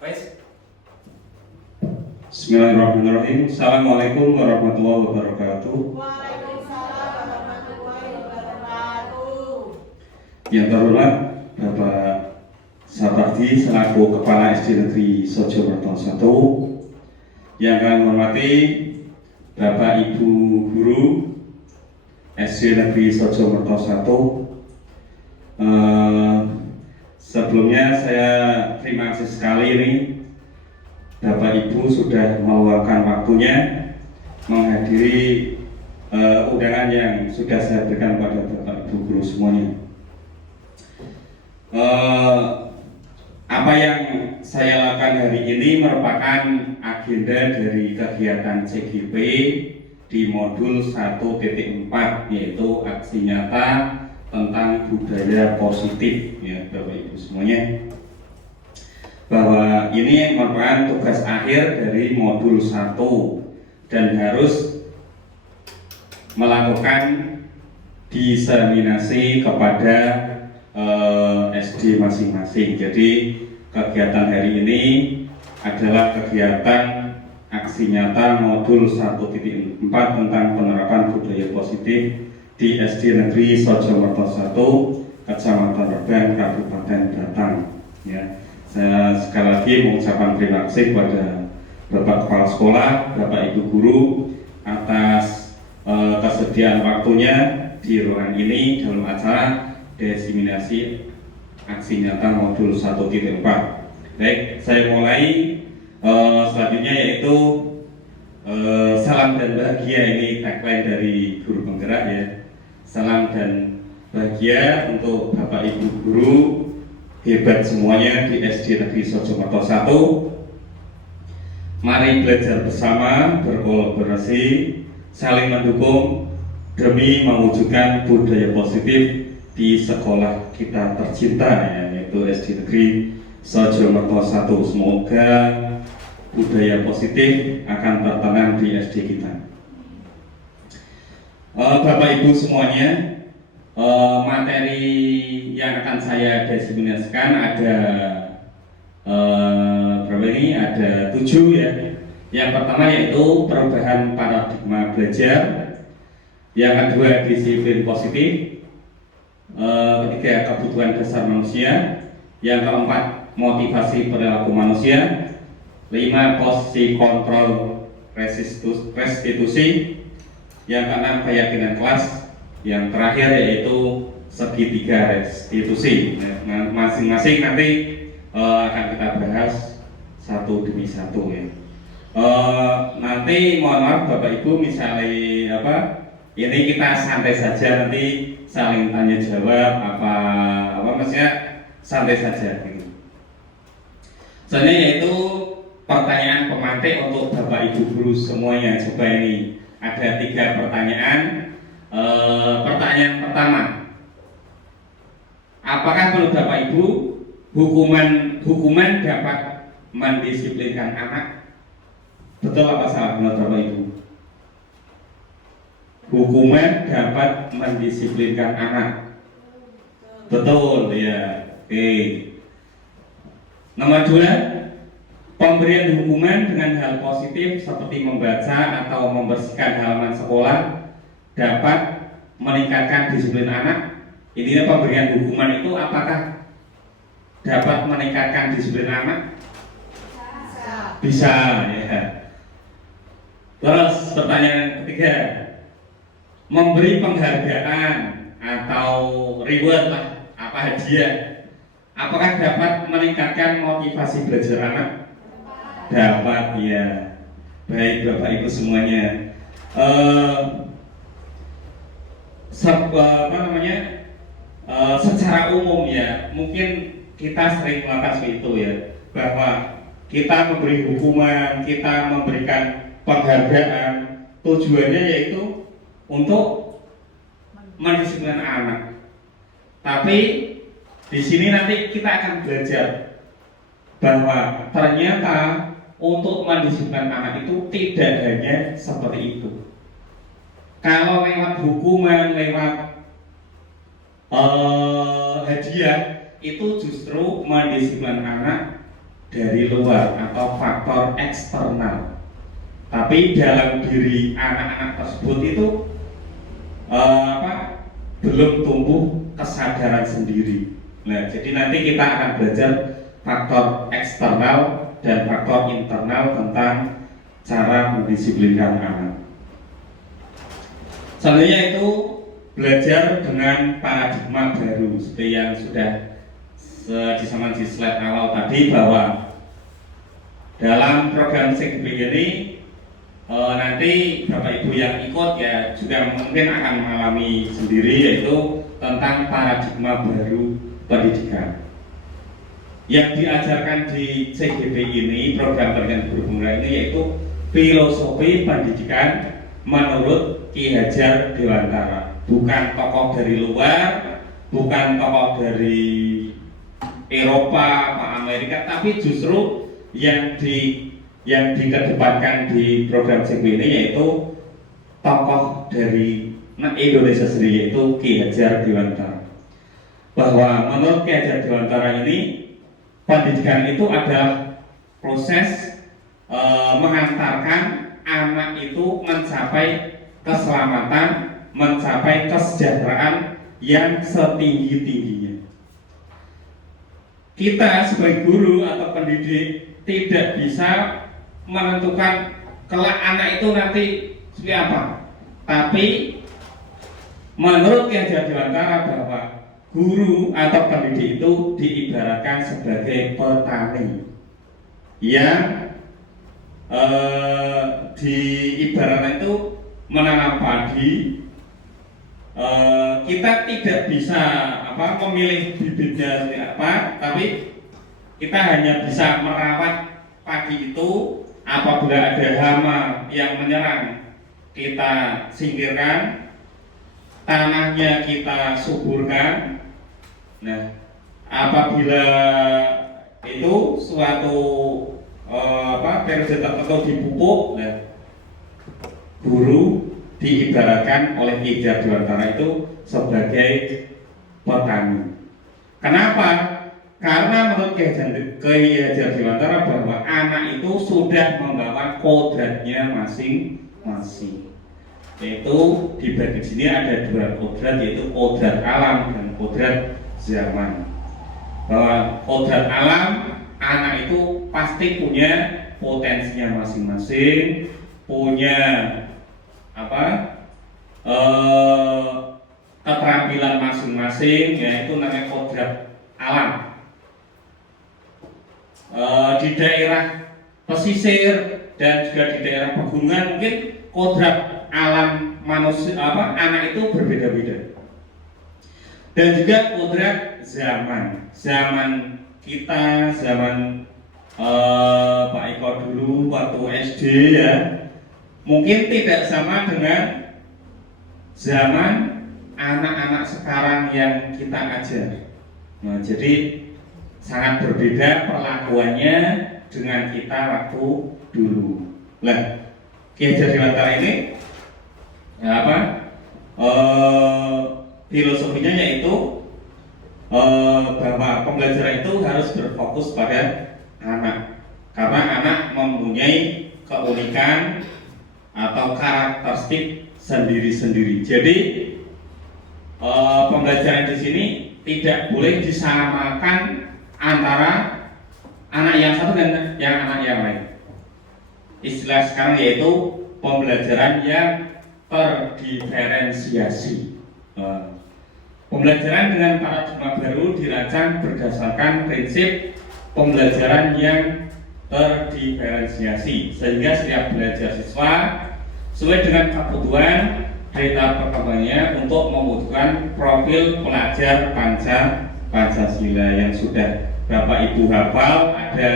Bismillahirrahmanirrahim. Assalamualaikum warahmatullahi wabarakatuh. Waalaikumsalam warahmatullahi wabarakatuh. Yang terhormat Bapak Sapardi selaku Kepala SD Negeri Sojomerto 1. Yang kami hormati Bapak Ibu Guru SD Negeri Sojomerto 1. Sebelumnya saya terima kasih sekali ini Bapak Ibu sudah meluangkan waktunya menghadiri undangan yang sudah saya berikan pada Bapak Ibu Guru semuanya. Apa yang saya lakukan hari ini merupakan agenda dari kegiatan CGP di modul 1.4, yaitu aksi nyata tentang budaya positif, ya Bapak Ibu semuanya. Bahwa ini merupakan tugas akhir dari modul 1 dan harus melakukan diseminasi kepada SD masing-masing. Jadi kegiatan hari ini adalah kegiatan aksi nyata modul 1.4 tentang penerapan budaya positif di SD Negeri Sojomerto 1, Kecamatan Rebang, Kabupaten Batang. Ya. Saya sekali lagi mengucapkan terima kasih kepada Bapak Kepala Sekolah, Bapak Ibu Guru atas kesediaan waktunya di ruangan ini dalam acara diseminasi aksi nyata modul 1.4. Baik, saya mulai selanjutnya yaitu salam dan bahagia. Ini tagline dari guru penggerak ya. Salam dan bahagia untuk Bapak Ibu Guru hebat semuanya di SD Negeri Sojomerto 1. Mari belajar bersama, berkolaborasi, saling mendukung demi mewujudkan budaya positif di sekolah kita tercinta, yaitu SD Negeri Sojomerto 1. Semoga budaya positif akan tertanam di SD kita. Bapak Ibu semuanya, materi yang akan saya diseminasikan ada berapa ini? Ada 7 ya. Yang pertama yaitu perubahan paradigma belajar. Yang kedua disiplin positif. Ketiga kebutuhan dasar manusia. Yang keempat motivasi perilaku manusia. 5 posisi kontrol restitusi. Yang keenam keyakinan kelas. Yang terakhir yaitu segitiga restitusi. Nah, masing-masing nanti akan kita bahas satu demi satu ya. Nanti mohon maaf Bapak Ibu, misalnya ini kita santai saja, nanti saling tanya jawab apa maksudnya santai saja gitu. Soalnya yaitu pertanyaan pemantik untuk Bapak Ibu Guru semuanya. Coba ini ada 3 pertanyaan. Pertanyaan pertama, apakah menurut Bapak Ibu hukuman dapat mendisiplinkan anak? Betul apa salah menurut Bapak Ibu? Hukuman dapat mendisiplinkan anak. Betul ya. Oke. Nomor 2, pemberian hukuman dengan hal positif seperti membaca atau membersihkan halaman sekolah dapat meningkatkan disiplin anak. Intinya pemberian hukuman itu apakah dapat meningkatkan disiplin anak? Bisa ya. Terus pertanyaan ketiga, memberi penghargaan atau reward lah, apa hadiah, apakah dapat meningkatkan motivasi belajar anak? Dapat ya. Baik Bapak Ibu semuanya. Secara umum ya, mungkin kita sering melakukan seperti itu ya, bahwa kita memberi hukuman, kita memberikan penghargaan, tujuannya yaitu untuk mendisiplinkan anak. Tapi di sini nanti kita akan belajar bahwa ternyata untuk mendisiplinkan anak itu tidak hanya seperti itu. Kalau lewat hukuman, lewat hadiah itu justru mendisiplinkan anak dari luar atau faktor eksternal. Tapi dalam diri anak-anak tersebut itu belum tumbuh kesadaran sendiri. Nah, jadi nanti kita akan belajar faktor eksternal dan faktor internal tentang cara mendisiplinkan anak. Selanjutnya itu belajar dengan paradigma baru, seperti yang sudah disampaikan di slide awal tadi, bahwa dalam program CGP ini nanti Bapak Ibu yang ikut ya juga mungkin akan mengalami sendiri, yaitu tentang paradigma baru pendidikan. Yang diajarkan di CGP ini, program pendidikan berhubungan ini, yaitu filosofi pendidikan menurut Ki Hajar Dewantara. Bukan tokoh dari luar, bukan tokoh dari Eropa, Amerika, tapi justru yang dikedepankan di program CGP ini yaitu tokoh dari Indonesia sendiri, yaitu Ki Hajar Dewantara. Bahwa menurut Ki Hajar Dewantara ini, pendidikan itu adalah proses mengantarkan anak itu mencapai keselamatan, mencapai kesejahteraan yang setinggi-tingginya. Kita sebagai guru atau pendidik tidak bisa menentukan kelak anak itu nanti seperti apa. Tapi menurut Ki Hajar Dewantara bahwa guru atau pendidik itu diibaratkan sebagai petani yang diibaratkan itu menanam padi. Kita tidak bisa memilih bibitnya seperti apa, tapi kita hanya bisa merawat padi itu. Apabila ada hama yang menyerang, kita singkirkan, tanahnya kita suburkan. Nah, apabila itu suatu periode tertentu dipupuk, nah, guru diibaratkan oleh Ki Hajar Dewantara itu sebagai petani. Kenapa? Karena menurut Ki Hajar Dewantara bahwa anak itu sudah membawa kodratnya masing-masing. Yaitu dibagi di sini ada dua kodrat, yaitu kodrat alam dan kodrat zaman. Bahwa kodrat alam, anak itu pasti punya potensinya masing-masing, punya keterampilan masing-masing, yaitu namanya kodrat alam. Di daerah pesisir dan juga di daerah pegunungan mungkin kodrat alam manusia anak itu berbeda-beda. Dan juga kodrat zaman kita, zaman Pak Eko dulu waktu SD ya, mungkin tidak sama dengan zaman anak-anak sekarang yang kita ajar. Nah, jadi sangat berbeda perlakuannya dengan kita waktu dulu. Nah, Ki Hajar Dewantara ini filosofinya yaitu bahwa pembelajaran itu harus berfokus pada anak, karena anak mempunyai keunikan atau karakteristik sendiri-sendiri. Jadi pembelajaran di sini tidak boleh disamakan antara anak yang satu dan yang anak yang lain. Istilah sekarang yaitu pembelajaran yang terdiferensiasi. Pembelajaran dengan paradigma baru dirancang berdasarkan prinsip pembelajaran yang terdiferensiasi, sehingga setiap belajar siswa sesuai dengan kebutuhan data perkembangannya untuk membutuhkan profil pelajar Pancasila yang sudah Bapak Ibu hafal. Ada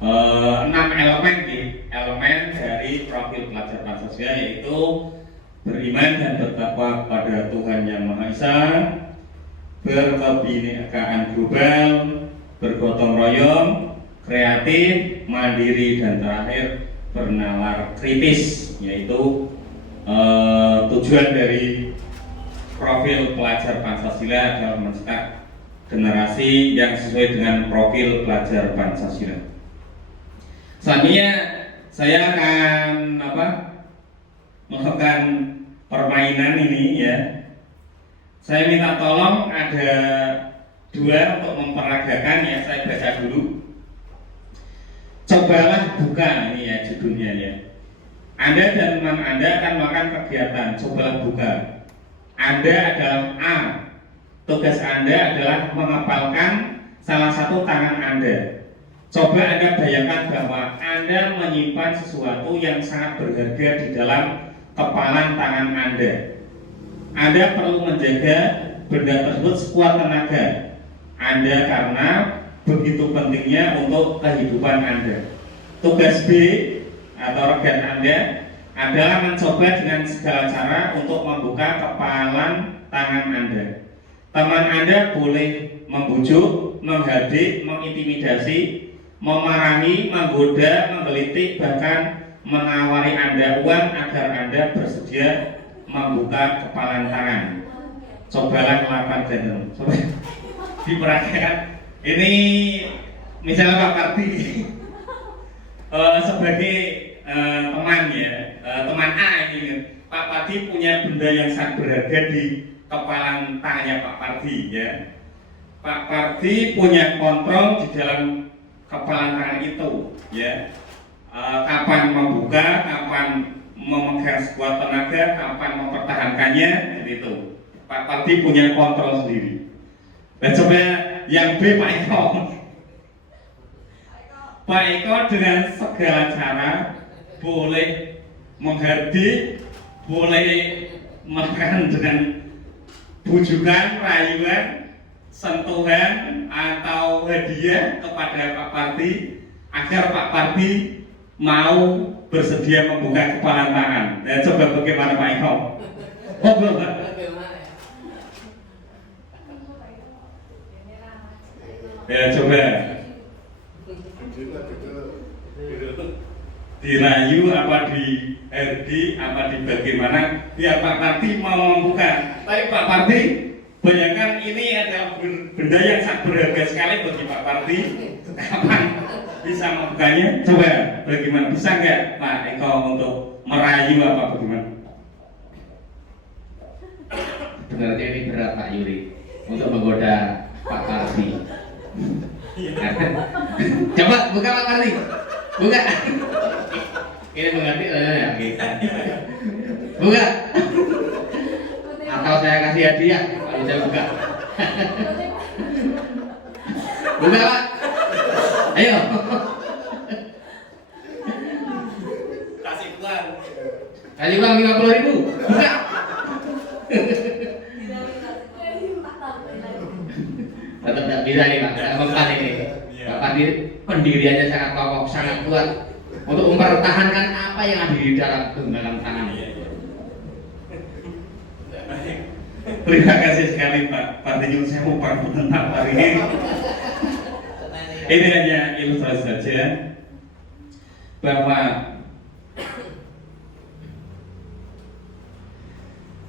6 elemen dari profil pelajar Pancasila, yaitu beriman dan bertakwa pada Tuhan Yang Maha Esa, berkebinekaan global, bergotong royong, kreatif, mandiri, dan terakhir bernalar kritis. Yaitu tujuan dari profil pelajar Pancasila adalah mencetak generasi yang sesuai dengan profil pelajar Pancasila. Selanjutnya saya akan melakukan permainan ini ya. Saya minta tolong ada dua untuk memperagakan ya, saya baca dulu. Cobalah buka, ini ya judulnya ya. Anda dan teman Anda akan melakukan kegiatan, cobalah buka. Anda adalah A. Tugas Anda adalah menghafalkan salah satu tangan Anda. Coba Anda bayangkan bahwa Anda menyimpan sesuatu yang sangat berharga di dalam kepalan tangan Anda. Anda perlu menjaga benda tersebut sekuat tenaga Anda karena begitu pentingnya untuk kehidupan Anda. Tugas B atau rekan Anda adalah mencoba dengan segala cara untuk membuka kepalan tangan Anda. Teman Anda boleh membujuk, menghadik, mengintimidasi, memarahi, menggoda, menggelitik, bahkan menawari Anda uang agar Anda bersedia membuka kepalan tangan. Cobalah melakukan gender. Coba diperhatikan. Ini misalnya Pak Karti sebagai teman ya, teman A ini, Pak Parti punya benda yang sangat berharga di kepalan tangannya Pak Parti ya. Pak Parti punya kontrol di dalam kepalan tangan itu ya. Kapan membuka, kapan memegang sekuat tenaga, kapan mempertahankannya, gitu. Pak Parti punya kontrol sendiri. Dan coba yang B, Pak Eko. Pak Eko dengan segala cara boleh menghardik, boleh melakukan dengan bujukan, rayuan, sentuhan atau hadiah kepada Pak Parti agar Pak Parti mau bersedia membuka kepalan tangan. Ya, coba bagaimana Pak Eko? Oh belum Pak? Ya coba dirayu apa di RD apa di bagaimana biar Pak Parti mau membuka. Tapi Pak Parti bayangkan ini adalah benda yang sangat berharga sekali bagi Pak Parti. Kapan bisa membukanya? Coba bagaimana, bisa nggak Pak Eko untuk merayu apa bagaimana? Sebenarnya ini berat Pak Yuri untuk menggoda Pak Parti. Coba buka Pak Parti, buka. Ini mengerti ya? Buka. Atau saya kasih hadiah kalau bisa buka. Buka Pak. Ayo. Kasih uang. Kasih uang 50.000. Buka. Tetap tidak bisa nih Pak, tidak mempan ini. Pak Parti pendiriannya sangat kokoh, sangat kuat untuk mempertahankan apa yang ada di dalam genggaman tangan. Terima kasih sekali Pak Parti, saya mau tentang hari ini. Ini hanya ilustrasi saja bahwa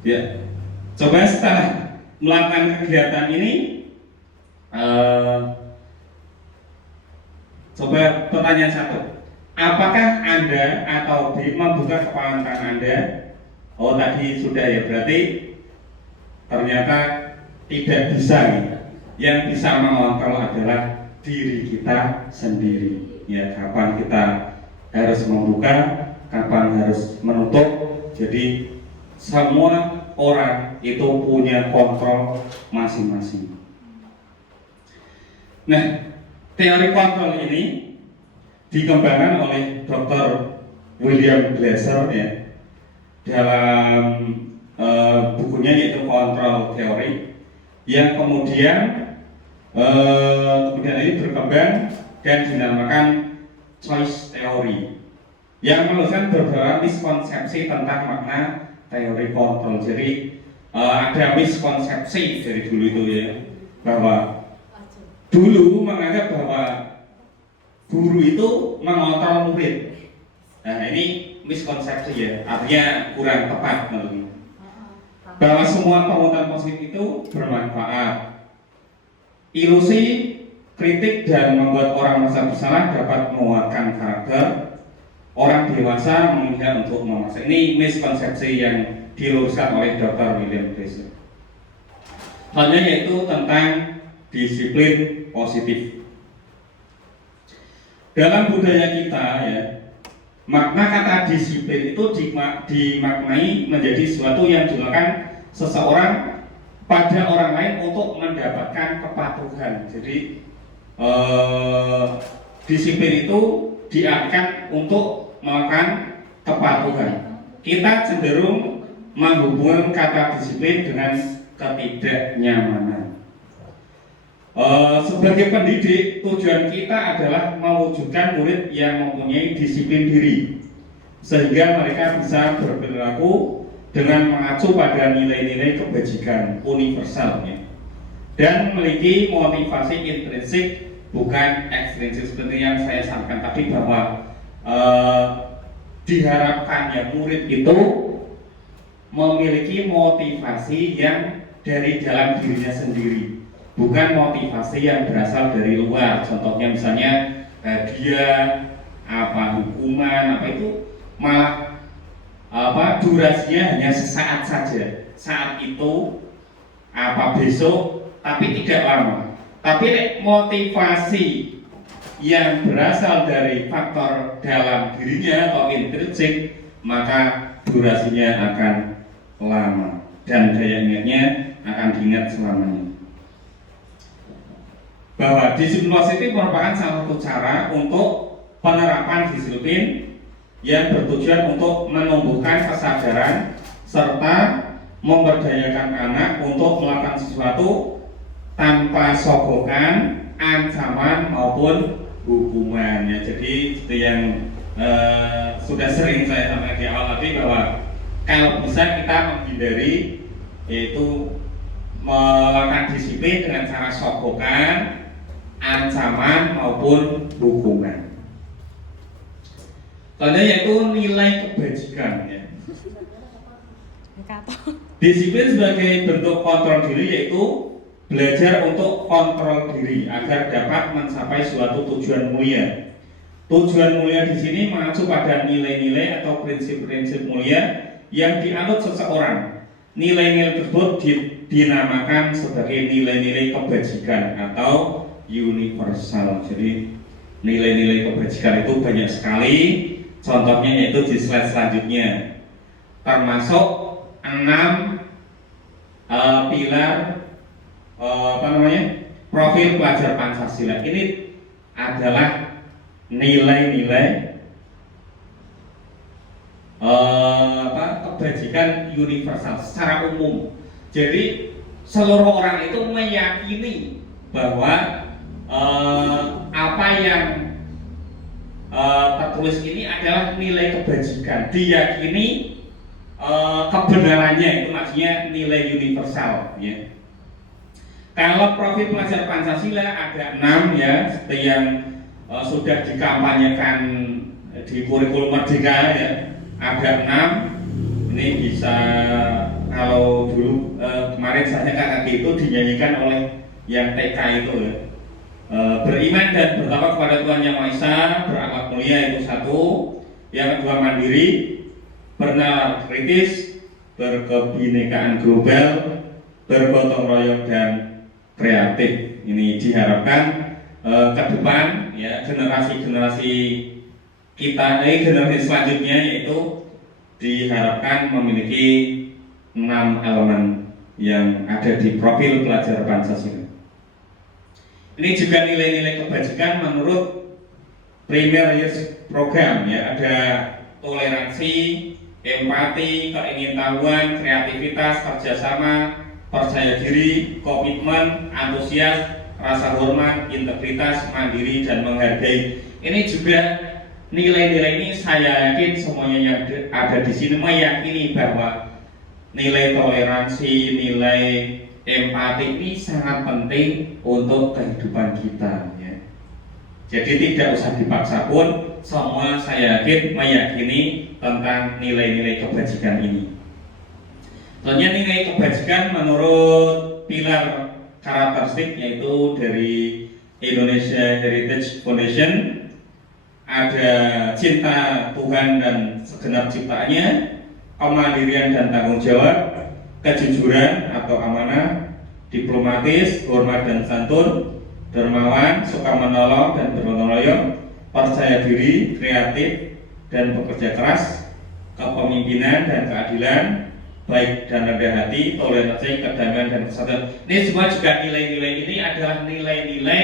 ya, coba setelah melakukan kegiatan ini, coba pertanyaan satu, apakah Anda atau B membuka kepalan tangan Anda? Oh tadi sudah ya, berarti ternyata tidak bisa nih. Yang bisa mengontrol adalah diri kita sendiri ya, kapan kita harus membuka, kapan harus menutup. Jadi semua orang itu punya kontrol masing-masing. Nah, teori kontrol ini dikembangkan oleh Dr. William Glasser ya dalam bukunya yaitu Control Theory, yang kemudian ini berkembang dan dinamakan Choice Theory, yang menuliskan beberapa miskonsepsi tentang makna teori kontrol. Jadi ada miskonsepsi dari dulu itu ya, bahwa dulu menganggap bahwa guru itu mengontrol murid. Nah ini miskonsepsi ya, artinya kurang tepat menurut. Bahwa semua penguntan positif itu bermanfaat. ilusi, kritik, dan membuat orang merasa bersalah dapat menguatkan karakter orang dewasa memihak untuk memaksa. Ini miskonsepsi yang diluruskan oleh Dr. William Glasser. Selanjutnya yaitu tentang disiplin positif. Dalam budaya kita ya, makna kata disiplin itu dimaknai menjadi sesuatu yang dilakukan seseorang pada orang lain untuk mendapatkan kepatuhan. Jadi disiplin itu diartikan untuk melakukan kepatuhan. Kita cenderung menghubungkan kata disiplin dengan ketidaknyamanan. Sebagai pendidik, tujuan kita adalah mewujudkan murid yang mempunyai disiplin diri, sehingga mereka bisa berperilaku dengan mengacu pada nilai-nilai kebajikan universal ya, dan memiliki motivasi intrinsik bukan ekstrinsik, seperti yang saya sampaikan tadi bahwa diharapkan ya murid itu memiliki motivasi yang dari dalam dirinya sendiri, bukan motivasi yang berasal dari luar. Contohnya misalnya hadiah, hukuman, itu malah durasinya hanya sesaat saja. Saat itu besok, tapi tidak lama. Tapi motivasi yang berasal dari faktor dalam dirinya atau intrinsik, maka durasinya akan lama dan daya ingatnya akan diingat selamanya. Bahwa disiplin positif merupakan salah satu cara untuk penerapan disiplin yang bertujuan untuk menumbuhkan kesadaran serta memberdayakan anak untuk melakukan sesuatu tanpa sogokan, ancaman maupun hukuman. Ya, jadi itu yang sudah sering saya sampaikan di awal tadi, bahwa kalau bisa kita menghindari yaitu melakukan disiplin dengan cara sogokan, ancaman maupun hukuman. Selanjutnya yaitu nilai kebajikan ya. Disiplin sebagai bentuk kontrol diri yaitu belajar untuk kontrol diri agar dapat mencapai suatu tujuan mulia. Tujuan mulia di sini mengacu pada nilai-nilai atau prinsip-prinsip mulia yang dianut seseorang. Nilai-nilai tersebut dinamakan sebagai nilai-nilai kebajikan atau universal. Jadi nilai-nilai kebajikan itu banyak sekali. Contohnya yaitu di slide selanjutnya, termasuk 6 pilar profil pelajar Pancasila. Ini adalah nilai-nilai kebajikan universal secara umum. Jadi seluruh orang itu meyakini bahwa apa yang tertulis ini adalah nilai kebajikan, diyakini kebenarannya, itu maksudnya nilai universal ya. Kalau profil pelajar Pancasila ada 6 ya, seperti yang sudah dikampanyekan di kurikulum Merdeka ya, ada 6. Ini bisa, kalau dulu kemarin saya KKG itu dinyanyikan oleh yang TK itu ya. Beriman dan bertakwa kepada Tuhan Yang Maha Esa, berakhlak mulia itu 1. Yang kedua mandiri, bernalar kritis, berkebinekaan global, bergotong royong dan kreatif. Ini diharapkan ke depan ya, generasi-generasi kita, generasi selanjutnya yaitu diharapkan memiliki 6 elemen yang ada di profil pelajar Pancasila. Ini juga nilai-nilai kebajikan menurut Premier Youth Program ya, ada toleransi, empati, keingintahuan, kreativitas, kerjasama, percaya diri, komitmen, antusias, rasa hormat, integritas, mandiri, dan menghargai. Ini juga nilai-nilai ini saya yakin semuanya yang ada di sini meyakini bahwa nilai toleransi, nilai empati ini sangat penting untuk kehidupan kita ya. Jadi tidak usah dipaksa pun, semua saya yakin meyakini tentang nilai-nilai kebajikan ini. Selanjutnya nilai kebajikan menurut pilar karakteristik, yaitu dari Indonesia Heritage Foundation. Ada cinta Tuhan dan segenap ciptaannya, kemandirian dan tanggung jawab, kejujuran atau amanah, diplomatis, hormat dan santun, dermawan, suka menolong dan bergotong royong, percaya diri, kreatif dan bekerja keras, kepemimpinan dan keadilan, baik dan rendah hati, toleransi, kedamaian dan kesatuan. Ini semua juga nilai-nilai ini adalah nilai-nilai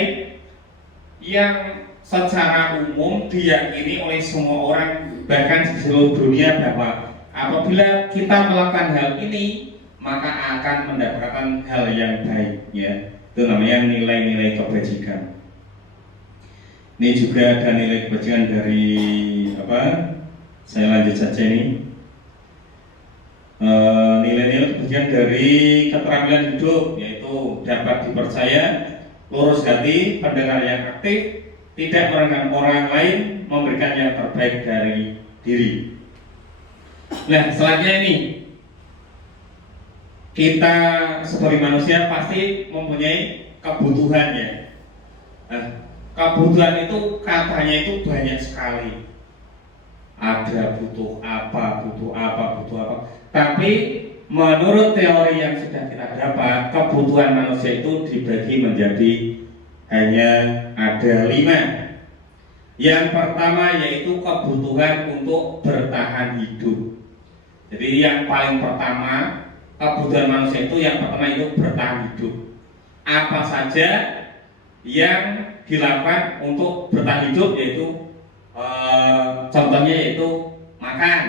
yang secara umum diyakini oleh semua orang, bahkan di seluruh dunia, bahwa apabila kita melakukan hal ini maka akan mendapatkan hal yang baik, ya. Itu namanya nilai-nilai kebajikan. Ini juga ada nilai kebajikan dari apa? Saya lanjut saja ini. Nilai-nilai kebajikan dari keterampilan hidup, yaitu dapat dipercaya, lurus hati, pendengar yang aktif, tidak merendahkan orang lain, memberikan yang terbaik dari diri. Nah, selanjutnya ini, kita sebagai manusia pasti mempunyai kebutuhannya. Nah, kebutuhan itu katanya itu banyak sekali. Ada butuh apa. Tapi menurut teori yang sudah kita dapat, kebutuhan manusia itu dibagi menjadi hanya ada 5. Yang pertama yaitu kebutuhan untuk bertahan hidup. Jadi yang paling pertama, kebutuhan manusia itu yang pertama itu bertahan hidup. Apa saja yang dilakukan untuk bertahan hidup, yaitu contohnya yaitu makan,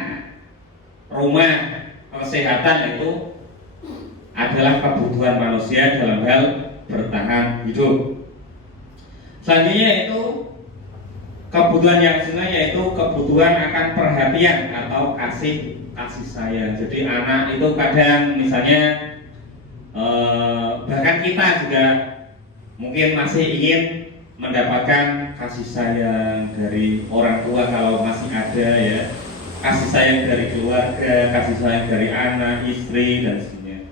rumah, kesehatan, itu adalah kebutuhan manusia dalam hal bertahan hidup. Selanjutnya itu kebutuhan yang selanjutnya yaitu kebutuhan akan perhatian atau kasih sayang. Jadi anak itu kadang misalnya bahkan kita juga mungkin masih ingin mendapatkan kasih sayang dari orang tua kalau masih ada, ya. Kasih sayang dari keluarga, kasih sayang dari anak, istri dan sebagainya.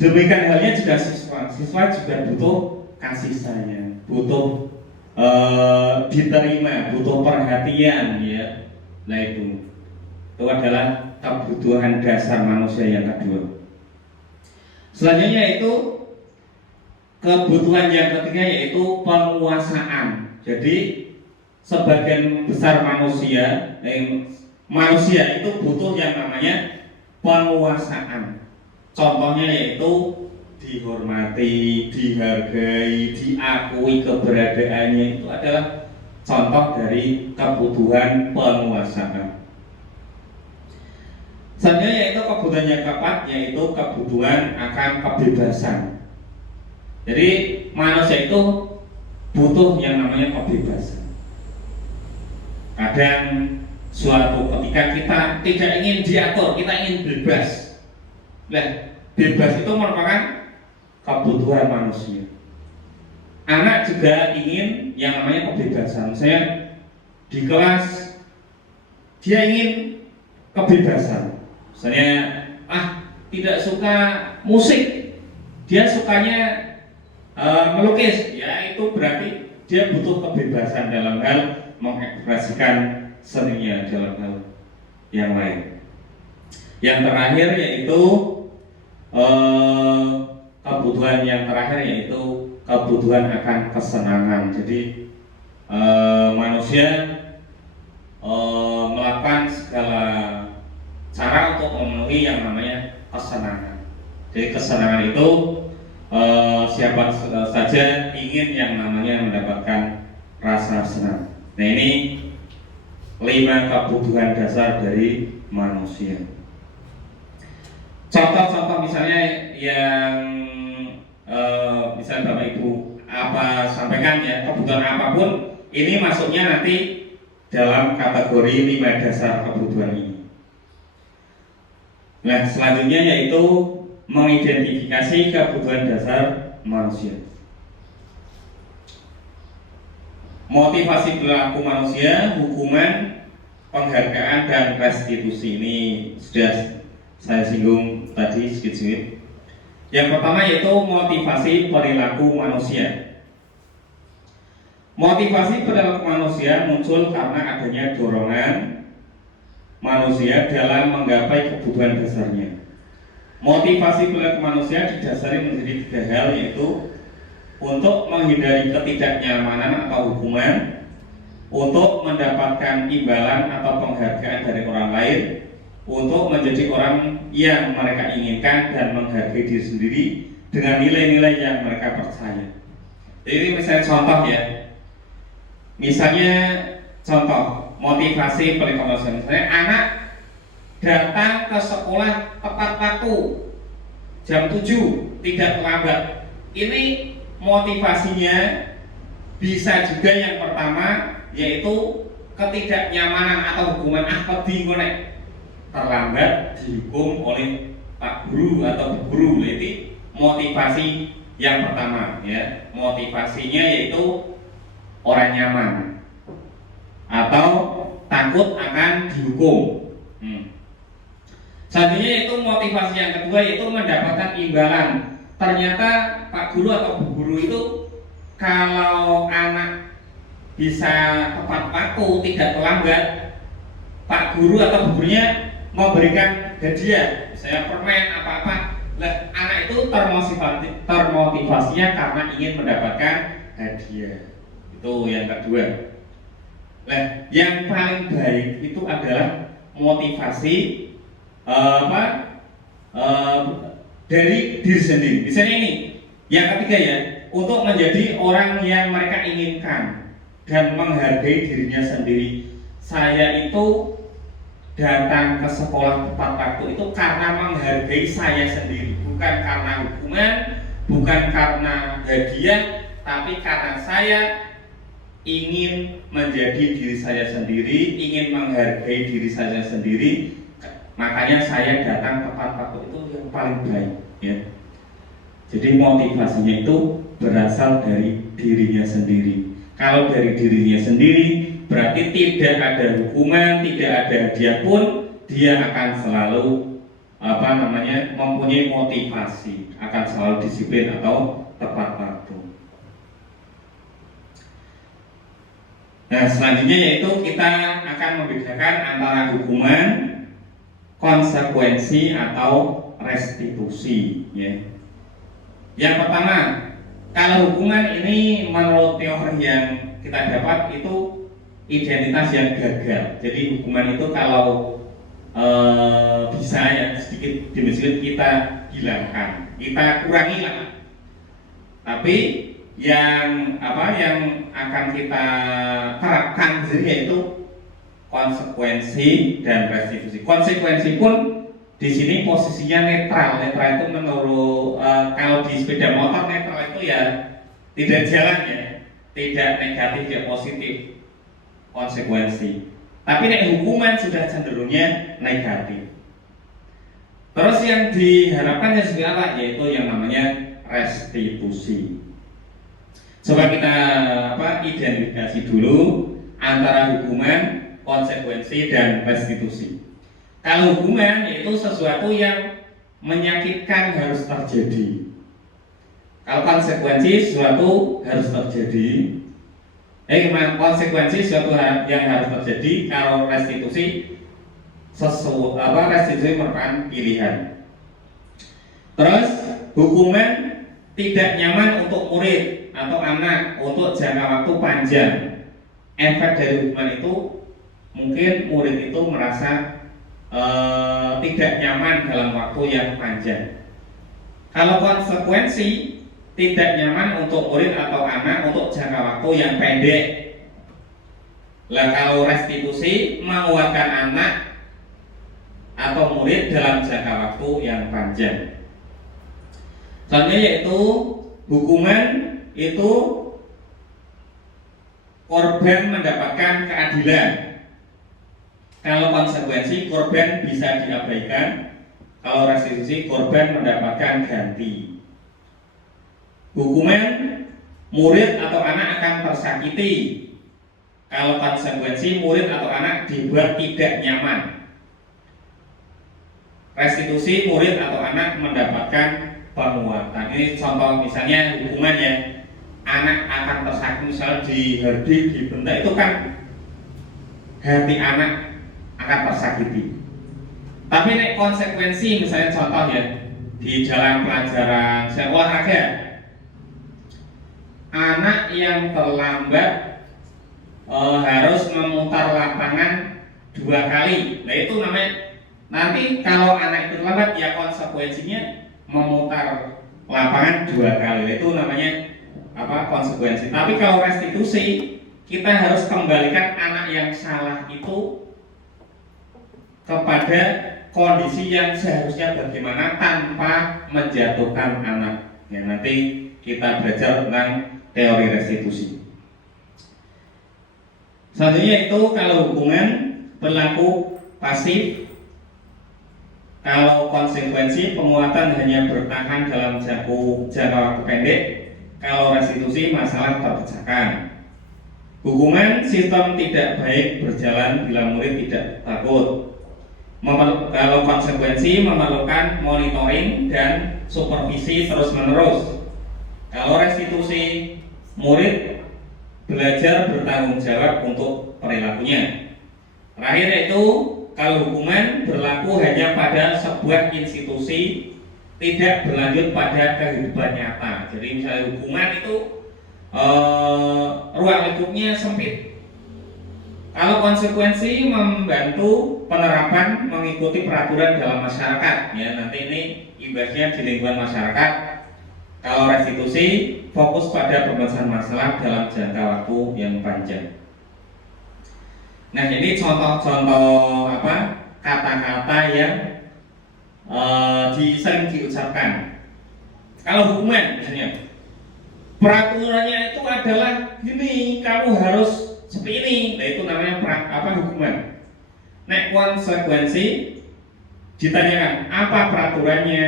Demikian halnya juga siswa juga butuh kasih sayang, butuh diterima, butuh perhatian, ya. Nah itu adalah kebutuhan dasar manusia yang kedua. Selanjutnya itu kebutuhan yang ketiga yaitu penguasaan. Jadi sebagian besar manusia itu butuh yang namanya penguasaan. Contohnya yaitu dihormati, dihargai, diakui keberadaannya, itu adalah contoh dari kebutuhan penguasaan. Selanjutnya yaitu kebutuhan yang keempat, yaitu kebutuhan akan kebebasan. Jadi manusia itu butuh yang namanya kebebasan. Kadang suatu ketika kita tidak ingin diatur, kita ingin bebas. Nah, bebas itu merupakan kebutuhan manusia. Anak juga ingin yang namanya kebebasan. Saya di kelas, dia ingin kebebasan. Misalnya, tidak suka musik, dia sukanya melukis, ya itu berarti dia butuh kebebasan dalam hal mengekspresikan seninya dalam hal yang lain. Yang terakhir yaitu kebutuhan yang terakhir yaitu kebutuhan akan kesenangan. Jadi manusia melakukan segala cara untuk memenuhi yang namanya kesenangan. Jadi kesenangan itu siapa saja ingin yang namanya mendapatkan rasa senang. Nah ini 5 kebutuhan dasar dari manusia. Contoh-contoh misalnya yang misalnya Bapak Ibu sampaikan, ya, kebutuhan apapun ini masuknya nanti dalam kategori 5 dasar kebutuhan ini. Nah selanjutnya yaitu mengidentifikasi kebutuhan dasar manusia. Motivasi perilaku manusia, hukuman, penghargaan, dan restitusi ini sudah saya singgung tadi sedikit-sedikit. Yang pertama yaitu motivasi perilaku manusia. Motivasi perilaku manusia muncul karena adanya dorongan manusia dalam menggapai kebutuhan dasarnya. Motivasi perilaku manusia didasari menjadi tiga hal, yaitu untuk menghindari ketidaknyamanan atau hukuman, untuk mendapatkan imbalan atau penghargaan dari orang lain, untuk menjadi orang yang mereka inginkan dan menghargai diri sendiri dengan nilai-nilai yang mereka percaya. Jadi misalnya contoh ya, misalnya contoh motivasi perilaku manusia. Misalnya anak datang ke sekolah tepat waktu jam 7, tidak terlambat. Ini motivasinya bisa juga yang pertama yaitu ketidaknyamanan atau hukuman wedi ngonek terlambat dihukum oleh Pak Guru atau Bu Guru. Itu motivasi yang pertama ya. Motivasinya yaitu orang nyaman atau takut akan dihukum. Selanjutnya itu motivasi yang kedua yaitu mendapatkan imbalan. Ternyata Pak Guru atau Bu Guru itu kalau anak bisa tepat waktu, tidak terlambat, Pak Guru atau Bu Gurunya memberikan hadiah, misalnya permen apa-apa. Lah, anak itu termotivasinya karena ingin mendapatkan hadiah. Itu yang kedua. Nah, yang paling baik itu adalah motivasi dari diri sendiri. Misalnya ini, yang ketiga ya, untuk menjadi orang yang mereka inginkan dan menghargai dirinya sendiri. Saya itu datang ke sekolah tepat waktu itu karena menghargai saya sendiri, bukan karena hukuman, bukan karena hadiah, tapi karena saya ingin menjadi diri saya sendiri, ingin menghargai diri saya sendiri. Makanya saya datang tepat waktu itu yang paling baik ya. Jadi motivasinya itu berasal dari dirinya sendiri. Kalau dari dirinya sendiri berarti tidak ada hukuman, tidak ada hadiah pun, dia akan selalu mempunyai motivasi, akan selalu disiplin atau tepat waktu. Nah, selanjutnya yaitu kita akan membedakan antara hukuman, konsekuensi atau restitusi ya. Yang pertama, kalau hukuman ini menurut teori yang kita dapat itu identitas yang gagal. Jadi hukuman itu kalau bisa ya sedikit demi sedikit kita hilangkan, kita kurangi lah. Tapi yang akan kita terapkan yaitu konsekuensi dan restitusi. Konsekuensi pun di sini posisinya netral. Netral itu menurut kalau di sepeda motor netral itu ya tidak jalan ya, tidak negatif ya positif konsekuensi. Tapi hukuman sudah cenderungnya negatif. Terus yang diharapkan yang seperti apa? Yaitu yang namanya restitusi. Coba kita identifikasi dulu antara hukuman, konsekuensi dan restitusi. Kalau hukuman yaitu sesuatu yang menyakitkan harus terjadi. Kalau konsekuensi sesuatu harus terjadi. Konsekuensi sesuatu yang harus terjadi. Kalau restitusi restitusi merupakan pilihan. Terus hukuman tidak nyaman untuk murid atau anak untuk jangka waktu panjang. Efek dari hukuman itu mungkin murid itu merasa tidak nyaman dalam waktu yang panjang. Kalau konsekuensi tidak nyaman untuk murid atau anak untuk jangka waktu yang pendek. Lah kalau restitusi menguatkan anak atau murid dalam jangka waktu yang panjang. Selanjutnya yaitu hukuman itu korban mendapatkan keadilan. Kalau konsekuensi korban bisa diabaikan, kalau restitusi korban mendapatkan ganti. Hukuman murid atau anak akan tersakiti. Kalau konsekuensi murid atau anak dibuat tidak nyaman. Restitusi murid atau anak mendapatkan penguatan. Ini contoh misalnya hukuman ya, anak akan tersakiti misalnya dihardik, dibentak, itu kan hati anak akan tersakiti. Tapi nek konsekuensi misalnya contoh ya, di dalam pelajaran olahraga, anak yang terlambat harus memutar lapangan 2 kali. Nah itu namanya, nanti kalau anak itu terlambat ya konsekuensinya memutar lapangan 2 kali. Itu namanya apa, konsekuensi. Tapi kalau restitusi, kita harus kembalikan anak yang salah itu kepada kondisi yang seharusnya bagaimana tanpa menjatuhkan anak. Ya, nanti kita belajar tentang teori restitusi. Selanjutnya itu kalau hubungan berlaku pasif. Kalau konsekuensi, penguatan hanya bertahan dalam jangka waktu pendek. Kalau restitusi, masalah terpecahkan. Hukuman, sistem tidak baik berjalan bila murid tidak takut. Kalau konsekuensi, memerlukan monitoring dan supervisi terus-menerus. Kalau restitusi, murid belajar bertanggung jawab untuk perilakunya. Terakhir yaitu, kalau hukuman berlaku hanya pada sebuah institusi, tidak berlanjut pada kehidupan nyata. Jadi misalnya hukuman itu ruang lingkupnya sempit. Kalau konsekuensi membantu penerapan mengikuti peraturan dalam masyarakat, ya nanti ini ibaratnya di lingkungan masyarakat. Kalau restitusi fokus pada pembebasan masalah dalam jangka waktu yang panjang. Nah ini contoh-contoh apa, kata-kata yang sering diucapkan. Kalau hukuman misalnya, peraturannya itu adalah gini, kamu harus seperti ini. Nah itu namanya hukuman. Nek konsekuensi, ditanyakan apa peraturannya,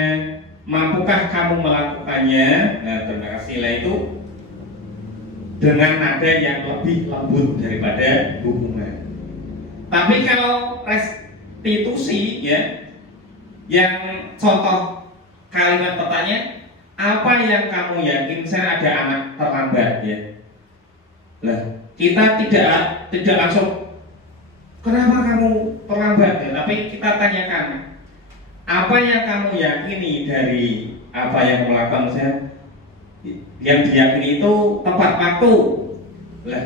mampukah kamu melakukannya. Nah terima kasih lah, itu dengan nada yang lebih lembut daripada hukuman. Tapi kalau restitusi ya, yang contoh kalimat pertanyaan, apa yang kamu yakin, misalnya ada anak terlambat ya, lah kita tidak langsung kenapa kamu terlambat ya, tapi kita tanyakan apa yang kamu yakini dari apa yang kamu lakukan. Misalnya yang diyakini itu tepat waktu, lah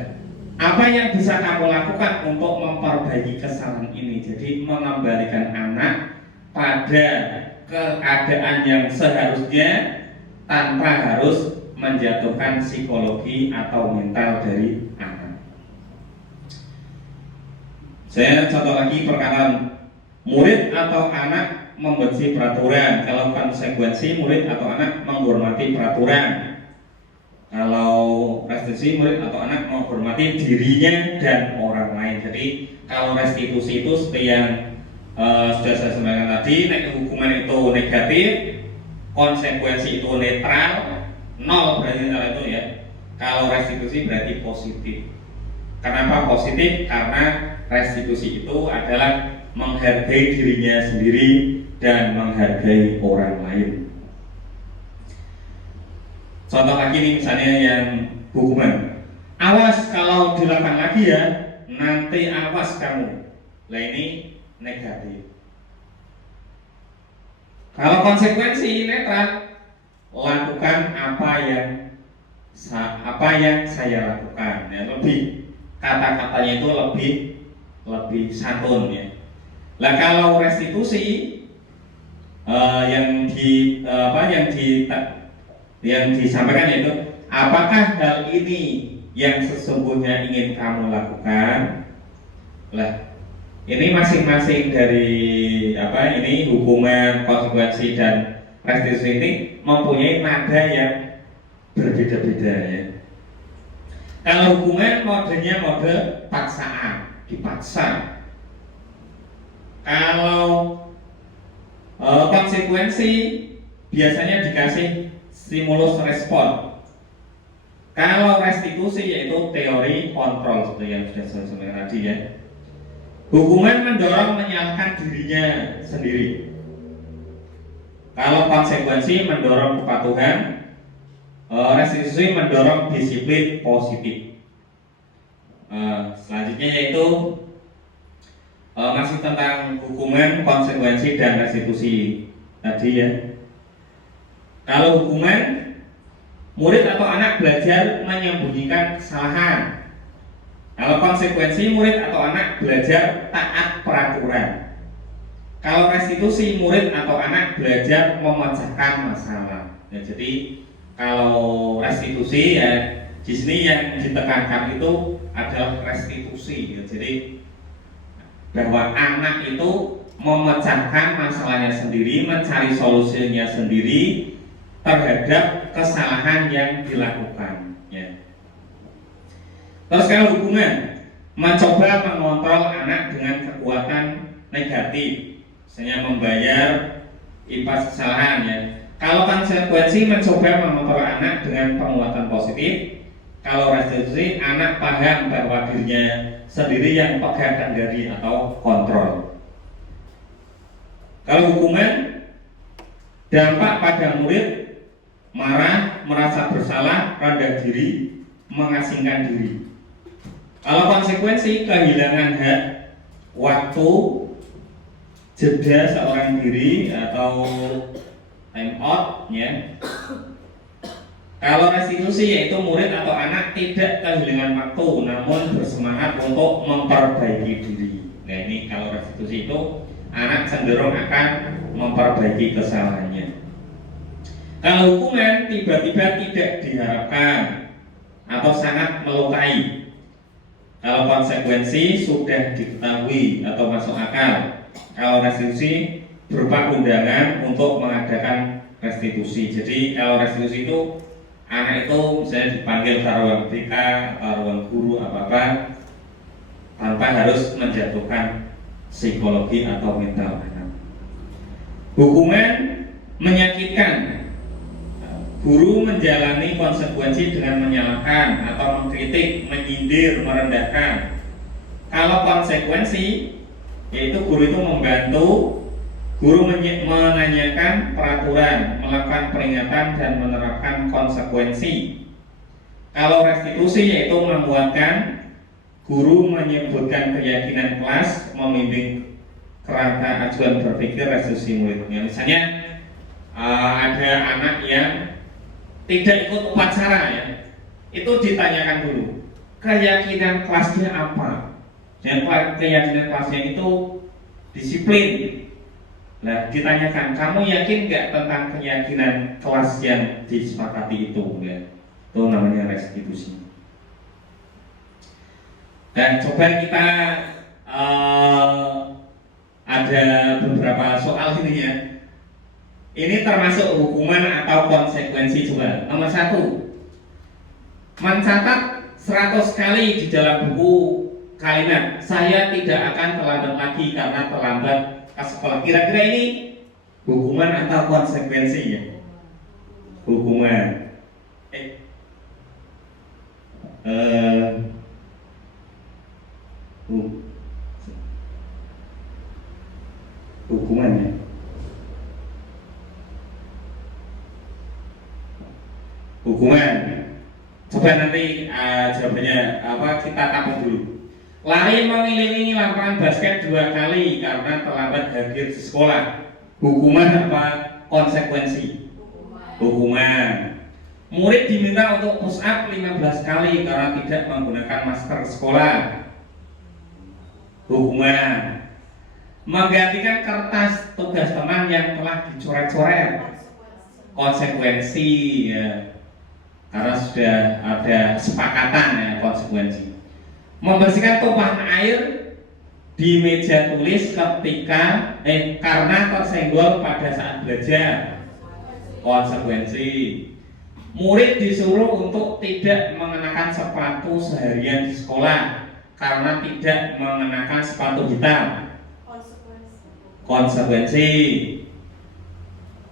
apa yang bisa kamu lakukan untuk memperbaiki kesalahan ini. Jadi mengembalikan anak pada keadaan yang seharusnya tanpa harus menjatuhkan psikologi atau mental dari anak. Saya contoh lagi perkataan murid atau anak membenci peraturan. Kalau konsekuensi, murid atau anak menghormati peraturan. Kalau restitusi, murid atau anak menghormati dirinya dan orang lain. Jadi kalau restitusi itu seperti yang sudah saya sampaikan tadi, hukuman itu negatif, konsekuensi itu netral, 0 berarti netral itu ya. Kalau restitusi berarti positif. Kenapa positif? Karena restitusi itu adalah menghargai dirinya sendiri dan menghargai orang lain. Contoh lagi nih misalnya yang hukuman, awas kalau dilakukan lagi ya, nanti awas kamu. Nah ini negatif. Kalau konsekuensi netral, lakukan apa yang saya lakukan. Ya, lebih kata-katanya itu lebih santun ya. Lah kalau restitusi yang disampaikan yaitu apakah hal ini yang sesungguhnya ingin kamu lakukan. Lah ini masing-masing dari ini hukuman, konsekuensi dan restitusi ini mempunyai nada yang berbeda-beda ya. Kalau hukuman modenya mode paksaan, dipaksa. Kalau konsekuensi biasanya dikasih stimulus respon. Kalau restitusi yaitu teori kontrol seperti yang sudah saya sampaikan tadi ya. Hukuman mendorong menyalahkan dirinya sendiri. Kalau konsekuensi mendorong kepatuhan, restitusi mendorong disiplin positif. Selanjutnya yaitu masih tentang hukuman, konsekuensi, dan restitusi tadi ya. Kalau hukuman, murid atau anak belajar menyembunyikan kesalahan. Kalau konsekuensi, murid atau anak belajar taat peraturan. Kalau restitusi, murid atau anak belajar memecahkan masalah. Ya, jadi kalau restitusi ya di sini yang ditekankan itu adalah restitusi. Ya, jadi bahwa anak itu memecahkan masalahnya sendiri, mencari solusinya sendiri terhadap kesalahan yang dilakukan. Ya. Terus kalau hukuman, mencoba mengontrol anak dengan kekuatan negatif. Misalnya membayar impas kesalahan ya. Kalau konsekuensi mencoba mengontrol anak dengan penguatan positif. Kalau restitusi, anak paham bahwa dirinya sendiri yang pegang kendali atau kontrol. Kalau hukuman, dampak pada murid marah, merasa bersalah, rendah diri, mengasingkan diri. Kalau konsekuensi, kehilangan hak, waktu, jeda seorang diri atau time out ya. Kalau restitusi yaitu murid atau anak tidak kehilangan waktu namun bersemangat untuk memperbaiki diri. Nah ini kalau restitusi itu anak cenderung akan memperbaiki kesalahannya. Kalau hukuman tiba-tiba tidak diharapkan atau sangat melukai. Kalau konsekuensi sudah diketahui atau masuk akal. Kalau restitusi berupa undangan untuk mengadakan restitusi. Jadi kalau restitusi itu anak itu misalnya dipanggil ke ruang BK atau ruang guru apa-apa tanpa harus menjatuhkan psikologi atau mental anak. Hukuman menyakitkan. Guru menjalani konsekuensi dengan menyalahkan atau mengkritik, menyindir, merendahkan. Kalau konsekuensi yaitu guru itu membantu, guru menanyakan peraturan, melakukan peringatan dan menerapkan konsekuensi. Kalau restitusi yaitu menguatkan, guru menyebutkan keyakinan kelas, membimbing kerangka ajuan berpikir restitusi muridnya. Misalnya ada anak yang tidak ikut upacara ya, itu ditanyakan dulu keyakinan kelasnya apa. Dan keyakinan kelasnya itu disiplin. Nah, ditanyakan, kamu yakin nggak tentang keyakinan kelas yang disepakati itu? Ya, itu namanya restitusi. Dan coba kita ada beberapa soal ini ya. Ini termasuk hukuman atau konsekuensi coba. Nomor 1, mencatat 100 kali di dalam buku kalimat saya tidak akan terlambat lagi karena terlambat ke sekolah. Kira-kira ini hukuman atau konsekuensi ya? Hukuman. Hukuman ya. Hukuman. Coba nanti jawabannya apa kita tabung dulu. Lari mengelilingi lapangan basket 2 kali karena terlambat hadir di sekolah. Hukuman apa konsekuensi? Hukuman. Murid diminta untuk push up 15 kali karena tidak menggunakan masker sekolah. Hukuman. Menggantikan kertas tugas teman yang telah dicoret-coret. Konsekuensi ya. Karena sudah ada kesepakatan ya konsekuensi. Membersihkan tumpahan air di meja tulis ketika karena tersenggol pada saat belajar. Konsekuensi. Murid disuruh untuk tidak mengenakan sepatu seharian di sekolah karena tidak mengenakan sepatu hitam. Konsekuensi.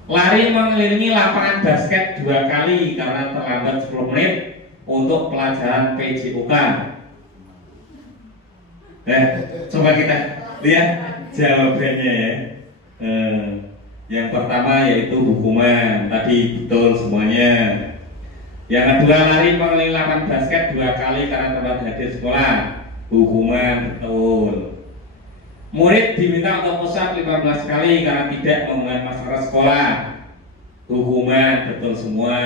Lari mengelilingi lapangan basket 2 kali karena terlambat 10 menit untuk pelajaran PJOK. Nah, coba kita lihat jawabannya ya. Yang pertama yaitu hukuman, tadi betul semuanya. Yang kedua, lari mengelilingi lapangan basket 2 kali karena telat hadir sekolah, hukuman, betul. Murid diminta untuk push-up 15 kali karena tidak menggunakan masker sekolah, hukuman, betul semua.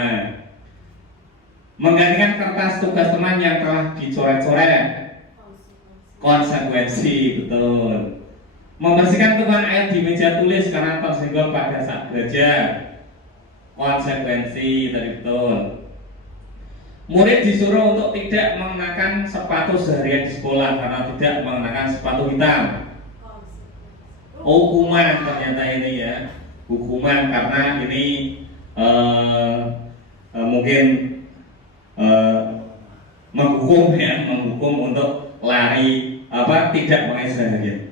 Menggantikan kertas tugas teman yang telah dicoret-coret, konsekuensi, betul. Membersihkan tumpahan air di meja tulis karena tersenggol pada saat belajar, konsekuensi, tadi betul. Murid disuruh untuk tidak mengenakan sepatu seharian di sekolah karena tidak mengenakan sepatu hitam, hukuman. Ternyata ini ya, hukuman karena ini mungkin menghukum untuk lari tidak pakai seharian.